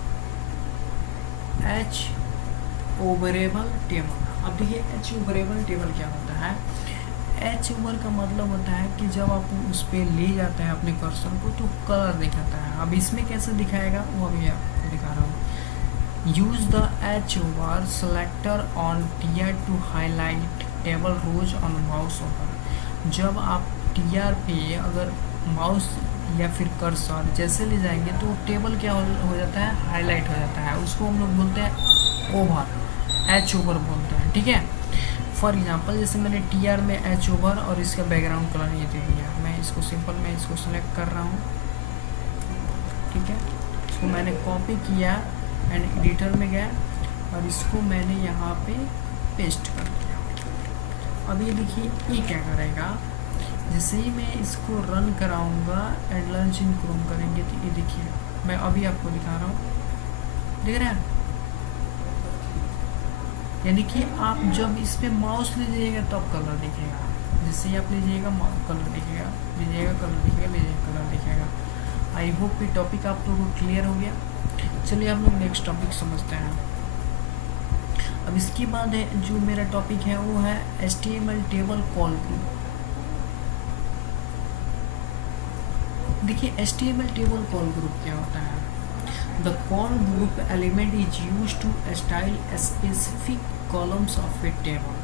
ओवरेबल टेबल। अब देखिए एच ओवरेबल टेबल क्या होता है। एच ओवर का मतलब होता है कि जब आप उस पर ले जाते हैं अपने कर्सर को तो कलर दिखाता है। अब इसमें कैसे दिखाएगा वो अभी आपको दिखा रहा हूँ। Use the hover selector on TR to highlight table rows on mouse over. जब आप टीआर पे अगर माउस या फिर कर्सर जैसे ले जाएंगे तो टेबल क्या हो जाता है, हाईलाइट हो जाता है। उसको हम लोग बोलते हैं ओवर, एच ओवर बोलते हैं, ठीक है। फॉर एग्जांपल जैसे मैंने टीआर में एच ओवर और इसका बैकग्राउंड कलर ये दे दिया। मैं इसको सिंपल मैं इसको सेलेक्ट कर रहा हूँ, ठीक है। इसको मैंने कॉपी किया एंड एडिटर में गया और इसको मैंने यहाँ पे पेस्ट कर दिया। अब ये देखिए ये क्या करेगा, जैसे ही मैं इसको रन कराऊंगा एंड लॉन्च इन क्रोम करेंगे तो ये देखिए मैं अभी आपको दिखा रहा हूँ, देख रहे हैं। यानी कि आप जब इस पे माउस लीजिएगा तब कलर दिखेगा, जैसे ही आप लीजिएगा कलर दिखेगा, लीजिएगा कलर दिखेगा, लीजिएगा कलर दिखेगा। आई होप ये टॉपिक आप लोगों को क्लियर हो गया। चलिए हम लोग नेक्स्ट टॉपिक समझते हैं। अब इसके बाद है जो मेरा टॉपिक है वो है HTML टेबल कॉल ग्रुप। देखिए HTML टेबल कॉल ग्रुप क्या होता है। The call group element is used to style specific columns of a table.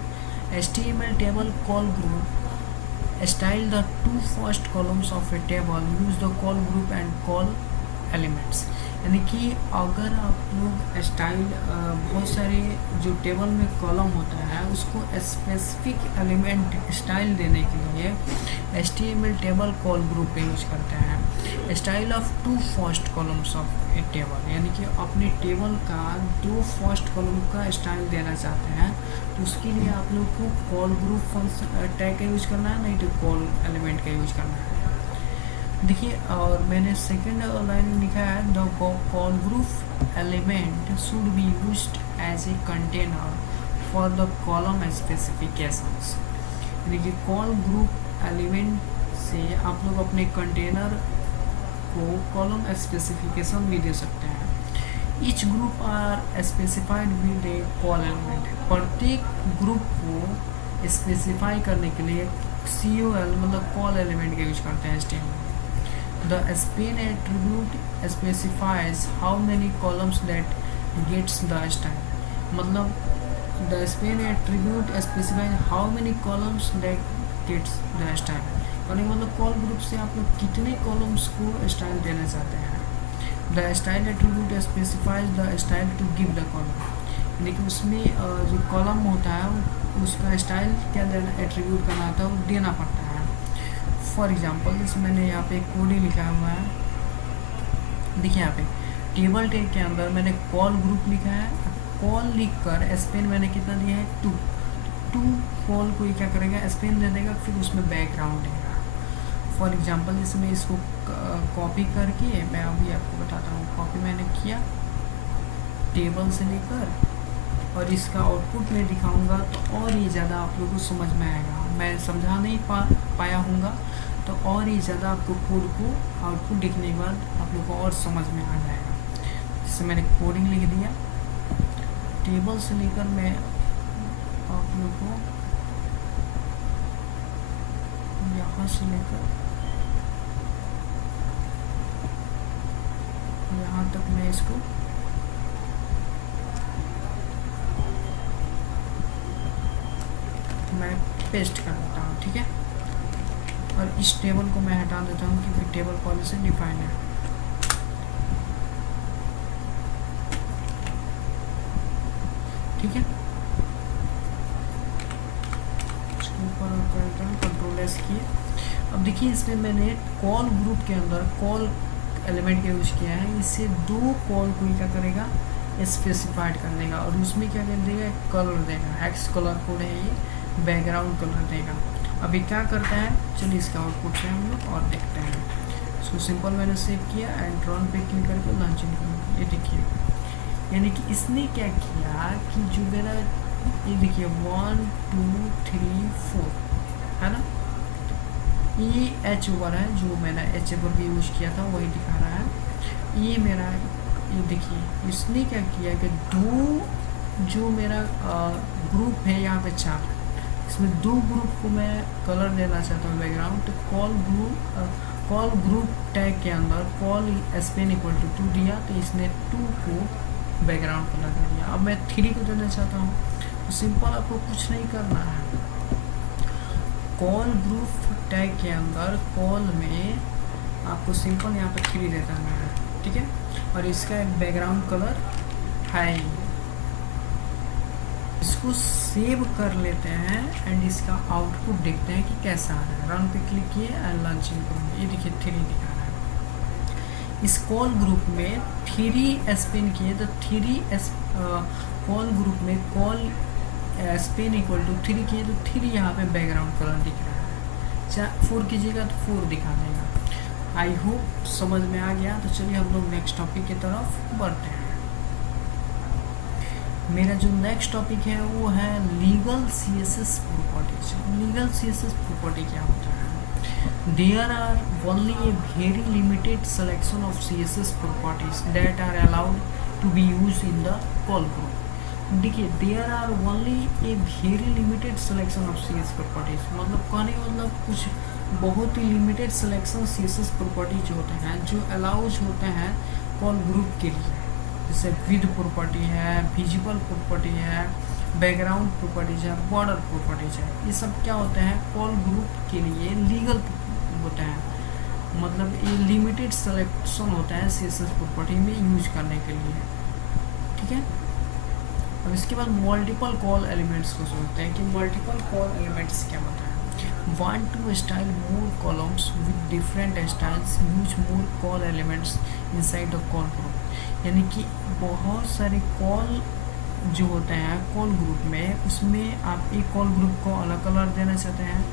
HTML table call group style the 2 first columns of a table. Use the call group and call elements. यानी कि अगर आप लोग style बहुत सारे जो table में column होता है उसको स्पेसिफिक एलिमेंट स्टाइल देने के लिए HTML टेबल कॉल ग्रुप पे यूज करते हैं। Style of 2 first columns of A table, यानी कि अपने टेबल का 2 फर्स्ट कॉलम का स्टाइल देना चाहते हैं तो उसके लिए आप लोग को कॉल ग्रुप फंक्शन टैग का यूज करना है, नहीं तो कॉल एलिमेंट का यूज करना है। देखिए और मैंने सेकेंड लाइन लिखा है the col group element should be used as a container for the column specifications. यानी कि कॉल ग्रुप एलिमेंट से आप लोग अपने कंटेनर को कॉलम स्पेसिफिकेशन भी दे सकते हैं। Each group are specified with a col element. प्रत्येक ग्रुप को स्पेसिफाई करने के लिए COL मतलब कॉल एलिमेंट का यूज करते हैं HTML। The span attribute specifies how many columns that gets the style. मतलब the span attribute specifies how many columns that gets the style. यानी मतलब कॉल ग्रुप से आप लोग कितने कॉलम्स को स्टाइल देना चाहते हैं। The style attribute specifies the style to give the column. यानी कि उसमें जो कॉलम होता है उसका स्टाइल क्या देना, एट्रीब्यूट करना होता है वो देना पड़ता है। फॉर एग्जाम्पल जैसे मैंने यहाँ पे कोड ही लिखा हुआ है, देखिए यहाँ पे टेबल टैग के अंदर मैंने कॉल ग्रुप लिखा है। कॉल लिख कर स्पेन मैंने कितना दिया है 2, टू कॉल कोई क्या करेगा, स्पेन दे देगा, फिर उसमें बैकग्राउंड देगा। फॉर एग्जांपल जैसे मैं इसको कॉपी करके मैं अभी आपको बताता हूँ, कॉपी मैंने किया टेबल से लेकर और इसका आउटपुट में दिखाऊंगा तो और ये ज़्यादा आप लोगों को समझ में आएगा। मैं समझा नहीं पाया हूँगा तो और ही ज़्यादा आपको कोड को आउटपुट देखने के बाद आप लोग को और समझ में आ जाएगा। जैसे मैंने कोडिंग लिख दिया टेबल से लेकर, मैं आप लोग को यहाँ से लेकर यहाँ तक मैं इसको मैं पेस्ट कर देता हूँ, ठीक है। और इस टेबल को मैं हटा देता हूँ क्योंकि टेबल पहले से डिफाइन है। ठीक है, इसके ऊपर कंट्रोल एस किए। अब देखिए इसमें मैंने कॉल ग्रुप के अंदर कॉल एलिमेंट का यूज किया है, इससे दो कॉल कोई क्या करेगा, स्पेसिफाइड कर देगा और उसमें क्या कर देगा, कलर देगा, हेक्स कलर कोड है ये, बैकग्राउंड कलर देगा। अभी क्या करता है, चलिए इसका आउटपुट से हम लोग और देखते हैं। इसको सिंपल मैंने सेव किया एंड रन पे क्लिक करके लॉन्चिंग करूँगा। ये देखिए यानी कि इसने क्या किया कि जो मेरा ये देखिए 1 2 3 4 है ना, ये एच ओवर है, जो मैंने एच ओवर भी यूज़ किया था वही दिखा रहा है। ये मेरा ये देखिए इसने क्या किया कि दो जो मेरा ग्रुप है यहाँ पे 4, इसमें दो ग्रुप को मैं कलर देना चाहता हूँ बैकग्राउंड, तो कॉल ग्रुप टैग के अंदर कॉल स्पेन इक्वल टू 2 दिया, तो इसने 2 को बैकग्राउंड कलर दे दिया। अब मैं 3 को देना चाहता हूँ, तो सिंपल आपको कुछ नहीं करना है, कॉल ग्रुप टैग के अंदर कॉल में आपको सिंपल यहाँ पे 3 दे देना है, ठीक है। और इसका एक बैकग्राउंड कलर है ही। इसको सेव कर लेते हैं एंड इसका आउटपुट देखते हैं कि कैसा आ रहा है। रन पे क्लिक किए एंड लॉन्चिंग करूँगी, ये देखिए 3 दिखा रहा है। इस कॉल ग्रुप में 3 स्पेन किए तो 3 कॉल ग्रुप में कॉल स्पेन इक्वल टू 3 किए तो 3 यहाँ पे बैकग्राउंड कलर दिख रहा है। चाहे 4 कीजिएगा तो 4 दिखा देगा। आई होप समझ में आ गया। तो चलिए हम लोग नेक्स्ट टॉपिक की तरफ बढ़ते हैं। मेरा जो नेक्स्ट टॉपिक है वो है legal CSS properties. Legal CSS property क्या होता है? There are only a very limited selection of CSS properties that are allowed to be use in the col group. देखिए there are only a very limited selection of CSS properties, मतलब कहने का मतलब कुछ बहुत ही लिमिटेड सिलेक्शन CSS प्रॉपर्टीज होते हैं जो अलाउज होते हैं कॉल ग्रुप के लिए। जैसे विद प्रॉपर्टी है, विजिबल प्रॉपर्टी है, बैकग्राउंड प्रॉपर्टीज है, बॉर्डर प्रॉपर्टीज है। ये सब क्या होते हैं, कॉल ग्रुप के लिए लीगल होते हैं, मतलब ये लिमिटेड सिलेक्शन होता है CSS प्रॉपर्टी में यूज करने के लिए, ठीक है। अब इसके बाद मल्टीपल कॉल एलिमेंट्स को सोचते हैं कि मल्टीपल कॉल एलिमेंट्स क्या होता है। Want to style more columns with different styles, use more call elements inside the call group। यानी कि बहुत सारे कॉल जो होते हैं कॉल ग्रुप में, उसमें आप एक कॉल ग्रुप को अलग कलर देना चाहते हैं,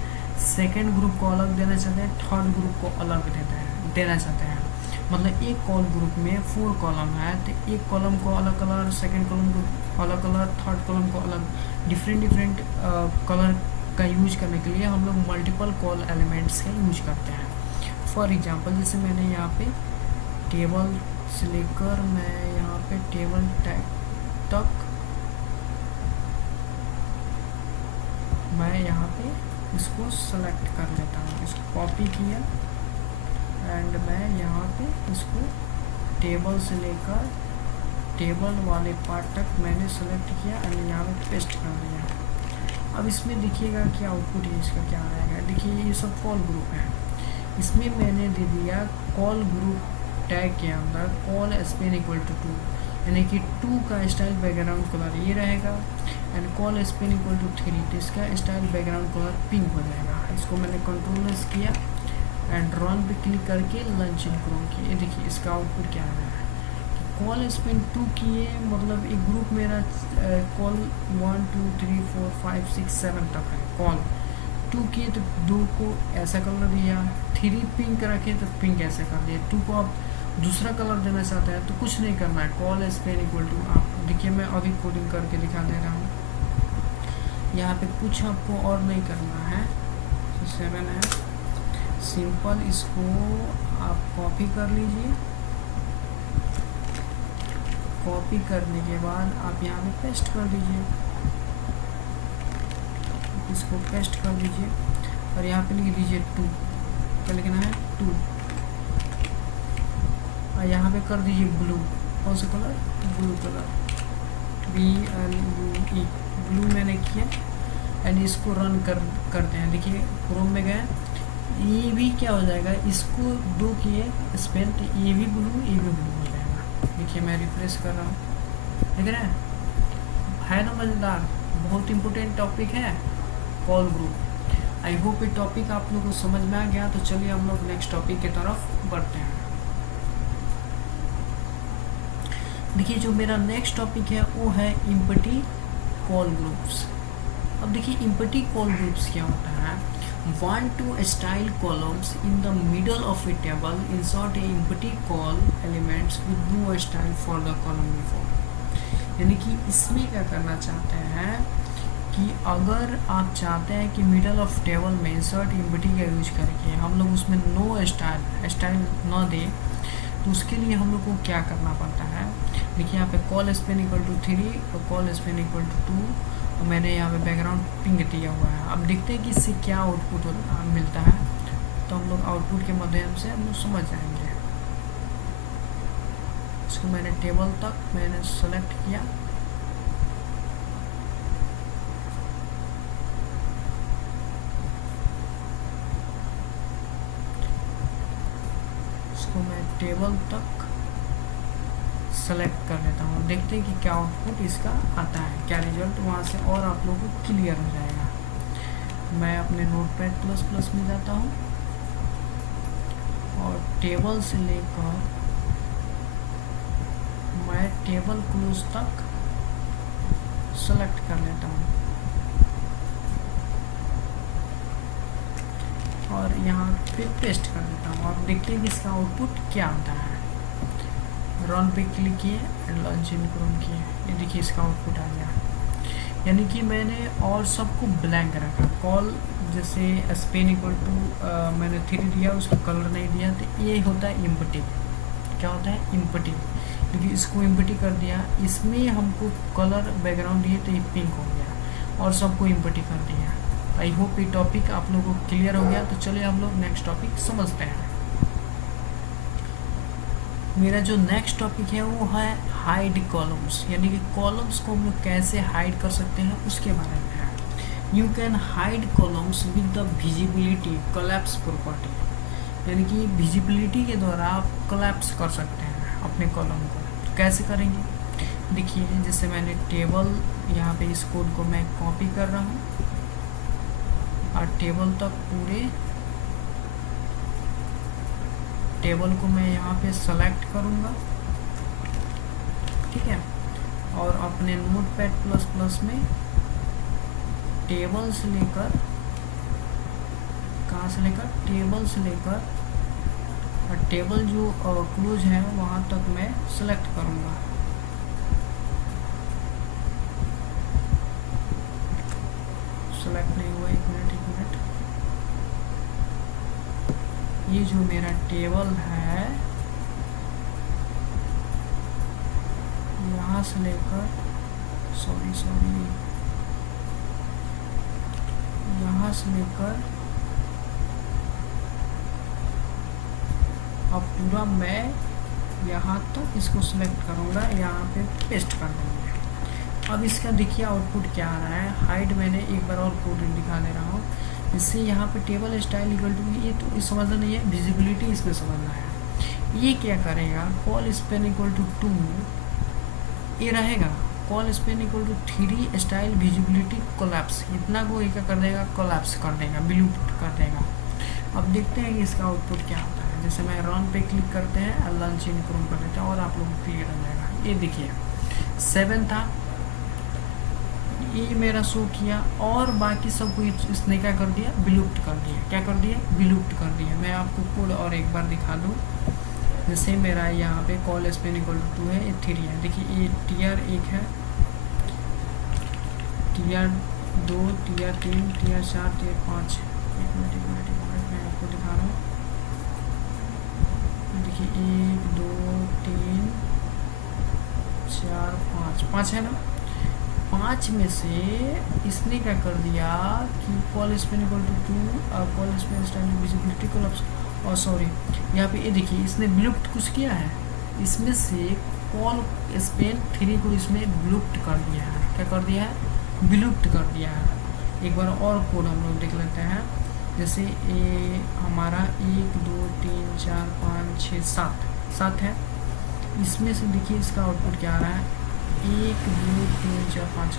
सेकेंड ग्रुप को अलग देना चाहते हैं, थर्ड ग्रुप को अलग देना चाहते हैं। मतलब एक कॉल ग्रुप में 4 कॉलम है तो एक कॉलम को अलग कलर, सेकेंड कॉलम को अलग कलर, थर्ड कॉलम को अलग, डिफरेंट कलर का यूज करने के लिए हम लोग मल्टीपल कॉल एलिमेंट्स का यूज करते हैं। फॉर एग्जांपल जैसे मैंने यहाँ पे टेबल से लेकर मैं यहाँ पे टेबल टैग तक मैं यहाँ पे इसको सेलेक्ट कर लेता हूँ, इसको कॉपी किया एंड मैं यहाँ पे इसको टेबल से लेकर टेबल वाले पार्ट तक मैंने सेलेक्ट किया एंड यहाँ पे पेस्ट कर दिया। अब इसमें देखिएगा कि आउटपुट है इसका क्या आएगा। देखिए ये सब कॉल ग्रुप है, इसमें मैंने दे दिया कॉल ग्रुप टैग के अंदर कॉल स्पेन इक्वल टू 2, यानी कि 2 का स्टाइल बैकग्राउंड कलर ये रहेगा and col span equal to 3, तो इसका स्टाइल बैकग्राउंड कलर पिंक हो जाएगा। इसको मैंने कंट्रोल एस किया एंड रन पे क्लिक करके लॉन्चिंग करूँगी। ये देखिए इसका आउटपुट क्या आ रहा है कि कॉल स्पेन 2 किए, मतलब एक ग्रुप मेरा कॉल 1 2 3 4 5 6 7 तक है। कॉल 2 किए तो 2 को ऐसा कलर दिया, 3 पिंक रखे तो पिंक ऐसा कर दिया, 2 को आप दूसरा कलर देना चाहते हैं तो कुछ नहीं करना है, कॉल स्पेन इक्वल टू, आप देखिए मैं अभी कोडिंग करके दिखा दे रहा हूँ। यहाँ पे कुछ आपको और नहीं करना है। 7 है, सिंपल इसको आप कॉपी कर लीजिए। कॉपी करने के बाद आप यहाँ पे पेस्ट कर दीजिए, इसको पेस्ट कर दीजिए और यहाँ पे लिख दीजिए 2, क्या लिखना है 2, और यहाँ पे कर दीजिए ब्लू। कौन सा colour? Blue colour, BLUE, blue मैंने किया। एंड इसको रन करते हैं। देखिए क्रोम में गए, ये भी क्या हो जाएगा, इसको 2 किए स्पेन तो ये भी ब्लू, ये भी ब्लू हो जाएगा। देखिए मैं रिफ्रेश कर रहा हूँ, देख रहे हैं ना मज़ेदार, बहुत इम्पोर्टेंट टॉपिक है कॉल ग्रुप। आई होप ये टॉपिक आप लोगों को समझ में आ गया। तो चलिए हम लोग नेक्स्ट टॉपिक की तरफ बढ़ते हैं। देखिए जो मेरा नेक्स्ट टॉपिक है वो है इम्पटी कॉल ग्रुप्स। अब देखिए इम्पटी कॉल ग्रुप्स क्या होता है। Want to style columns in the middle of a table, insert a empty call elements with no style for the column before। यानी कि इसमें क्या करना चाहते हैं कि अगर आप चाहते हैं कि मिडल ऑफ टेबल में इंसर्ट एम्पटी का यूज करके हम लोग उसमें नो स्टाइल न दें, तो उसके लिए हम लोग को क्या करना पड़ता है। देखिए यहाँ पे कॉल स्पेन इक्वल टू 3 और कॉल स्पेन इक्वल टू 2, और मैंने यहाँ पे बैकग्राउंड पिंक दिया हुआ है। अब देखते हैं कि इससे क्या आउटपुट मिलता है, तो हम लोग आउटपुट के माध्यम से हम लोग समझ जाएंगे। इसको मैंने टेबल तक मैंने सेलेक्ट किया, इसको मैं टेबल तक सेलेक्ट कर लेता हूँ। देखते हैं कि क्या आउटपुट इसका आता है, क्या रिजल्ट वहाँ से, और आप लोगों को क्लियर हो जाएगा। मैं अपने नोटपैड++ में जाता हूँ और टेबल से लेकर मैं टेबल क्लोज तक सेलेक्ट कर लेता हूँ और यहाँ पे पेस्ट कर देता हूँ। और देखते हैं कि इसका आउटपुट क्या आता है। रन पे क्लिक किए एंड लॉन्च इन क्रोम किए, ये देखिए इसका आउटपुट आ गया। यानी कि मैंने और सबको ब्लैंक रखा। कॉल जैसे स्पेन इक्वल टू मैंने 3 दिया, उसका कलर नहीं दिया, तो ये होता है इम्पटी। क्या होता है? इम्पटी। क्योंकि इसको इम्पटी कर दिया, इसमें हमको कलर बैकग्राउंड दिए तो ये पिंक हो गया, और सबको इम्पटी कर दिया। आई होप ये टॉपिक आप लोगों को क्लियर हो गया। तो चलिए हम लोग नेक्स्ट टॉपिक समझते हैं। मेरा जो नेक्स्ट टॉपिक है वो है हाइड कॉलम्स, यानी कि कॉलम्स को हम लोग कैसे हाइड कर सकते हैं उसके बारे में है। You can hide columns with the visibility collapse property, यानी कि विजिबिलिटी के द्वारा आप कोलैप्स कर सकते हैं अपने कॉलम को। तो कैसे करेंगे? देखिए जैसे मैंने टेबल, यहाँ पे इस कोड को मैं कॉपी कर रहा हूँ और टेबल तक पूरे टेबल को मैं यहाँ पे सेलेक्ट करूँगा, ठीक है। और अपने नोटपैड++ में टेबल से लेकर, कहाँ से लेकर, टेबल से लेकर, और टेबल जो क्लोज है वहाँ तक मैं सेलेक्ट करूँगा। सेलेक्ट नहीं हुआ, एक मिनट। ये जो मेरा टेबल है यहाँ से लेकर, सॉरी यहाँ से लेकर अब पूरा मैं यहाँ तक इसको सिलेक्ट करूँगा, यहाँ पे पेस्ट कर दूँगा। अब इसका देखिए आउटपुट क्या आ रहा है। हाइड मैंने एक बार और कोड दिखा दे रहा हूँ। इससे यहाँ पे टेबल स्टाइल इक्वल टू, ये तो इस समझना नहीं है, विजिबिलिटी इसमें समझना है। ये क्या करेगा, कॉल स्पेन इक्वल टू 2 ये रहेगा, col span equal to 3 style visibility collapse, इतना को क्या कर देगा, कोलैप्स कर देगा, विलुप्त कर देगा। अब देखते हैं कि इसका आउटपुट क्या होता है। जैसे मैं रन पे क्लिक करते हैं, लॉन्च इन क्रोम कर देते हैं और आप लोग क्लियर हो जाएगा। ये देखिए 7 था, ये मेरा शो किया, और बाकी सब कुछ इसने क्या कर दिया, विलुप्त कर दिया। क्या कर दिया, विलुप्त कर दिया। मैं आपको कोड और एक बार दिखा दूँ। जैसे मेरा यहाँ पे कॉल स्पेन इक्वल टू 2 है, ये 3 है। देखिए ये TR1 है, TR2, TR3, TR4, TR5। एक मिनट मैं आपको दिखा रहा हूँ। देखिए 1 2 3 4 5, 5 है ना। 5 में से इसने क्या कर दिया कि कॉल स्पेन इक्वल टू 2 और call Spain standard visibility collapse, और सॉरी यहाँ पे ये देखिए इसने विलुप्त कुछ किया है। इसमें से कॉल स्पेन 3 को इसमें विलुप्त कर दिया है। क्या कर दिया है, विलुप्त कर दिया है। एक बार और कोड हम लोग देख लेते हैं। जैसे ये हमारा 1 2 3 4 5 6 7 है। इसमें से देखिए इसका आउटपुट क्या आ रहा है, 1 2 3 4 5।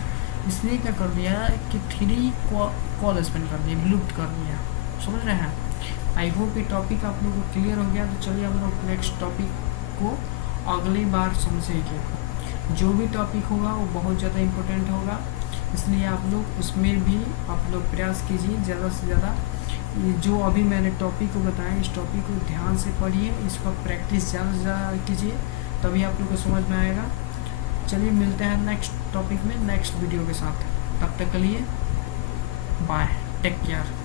इसने क्या कर दिया कि 3 कॉल स्पेन कर दिया, विलुप्त कर दिया। समझ रहे हैं। आई होप ये टॉपिक आप लोगों को क्लियर हो गया। तो चलिए हम लोग नेक्स्ट टॉपिक को अगली बार समझेंगे। जो भी टॉपिक होगा वो बहुत ज़्यादा इम्पोर्टेंट होगा, इसलिए आप लोग उसमें भी आप लोग प्रयास कीजिए ज़्यादा से ज़्यादा। जो अभी मैंने टॉपिक को बताया, इस टॉपिक को ध्यान से पढ़िए, इसका प्रैक्टिस ज़्यादा से ज़्यादा कीजिए, तभी आप लोग को समझ में आएगा। चलिए मिलते हैं नेक्स्ट टॉपिक में नेक्स्ट वीडियो के साथ। तब तक के लिए बाय, टेक केयर।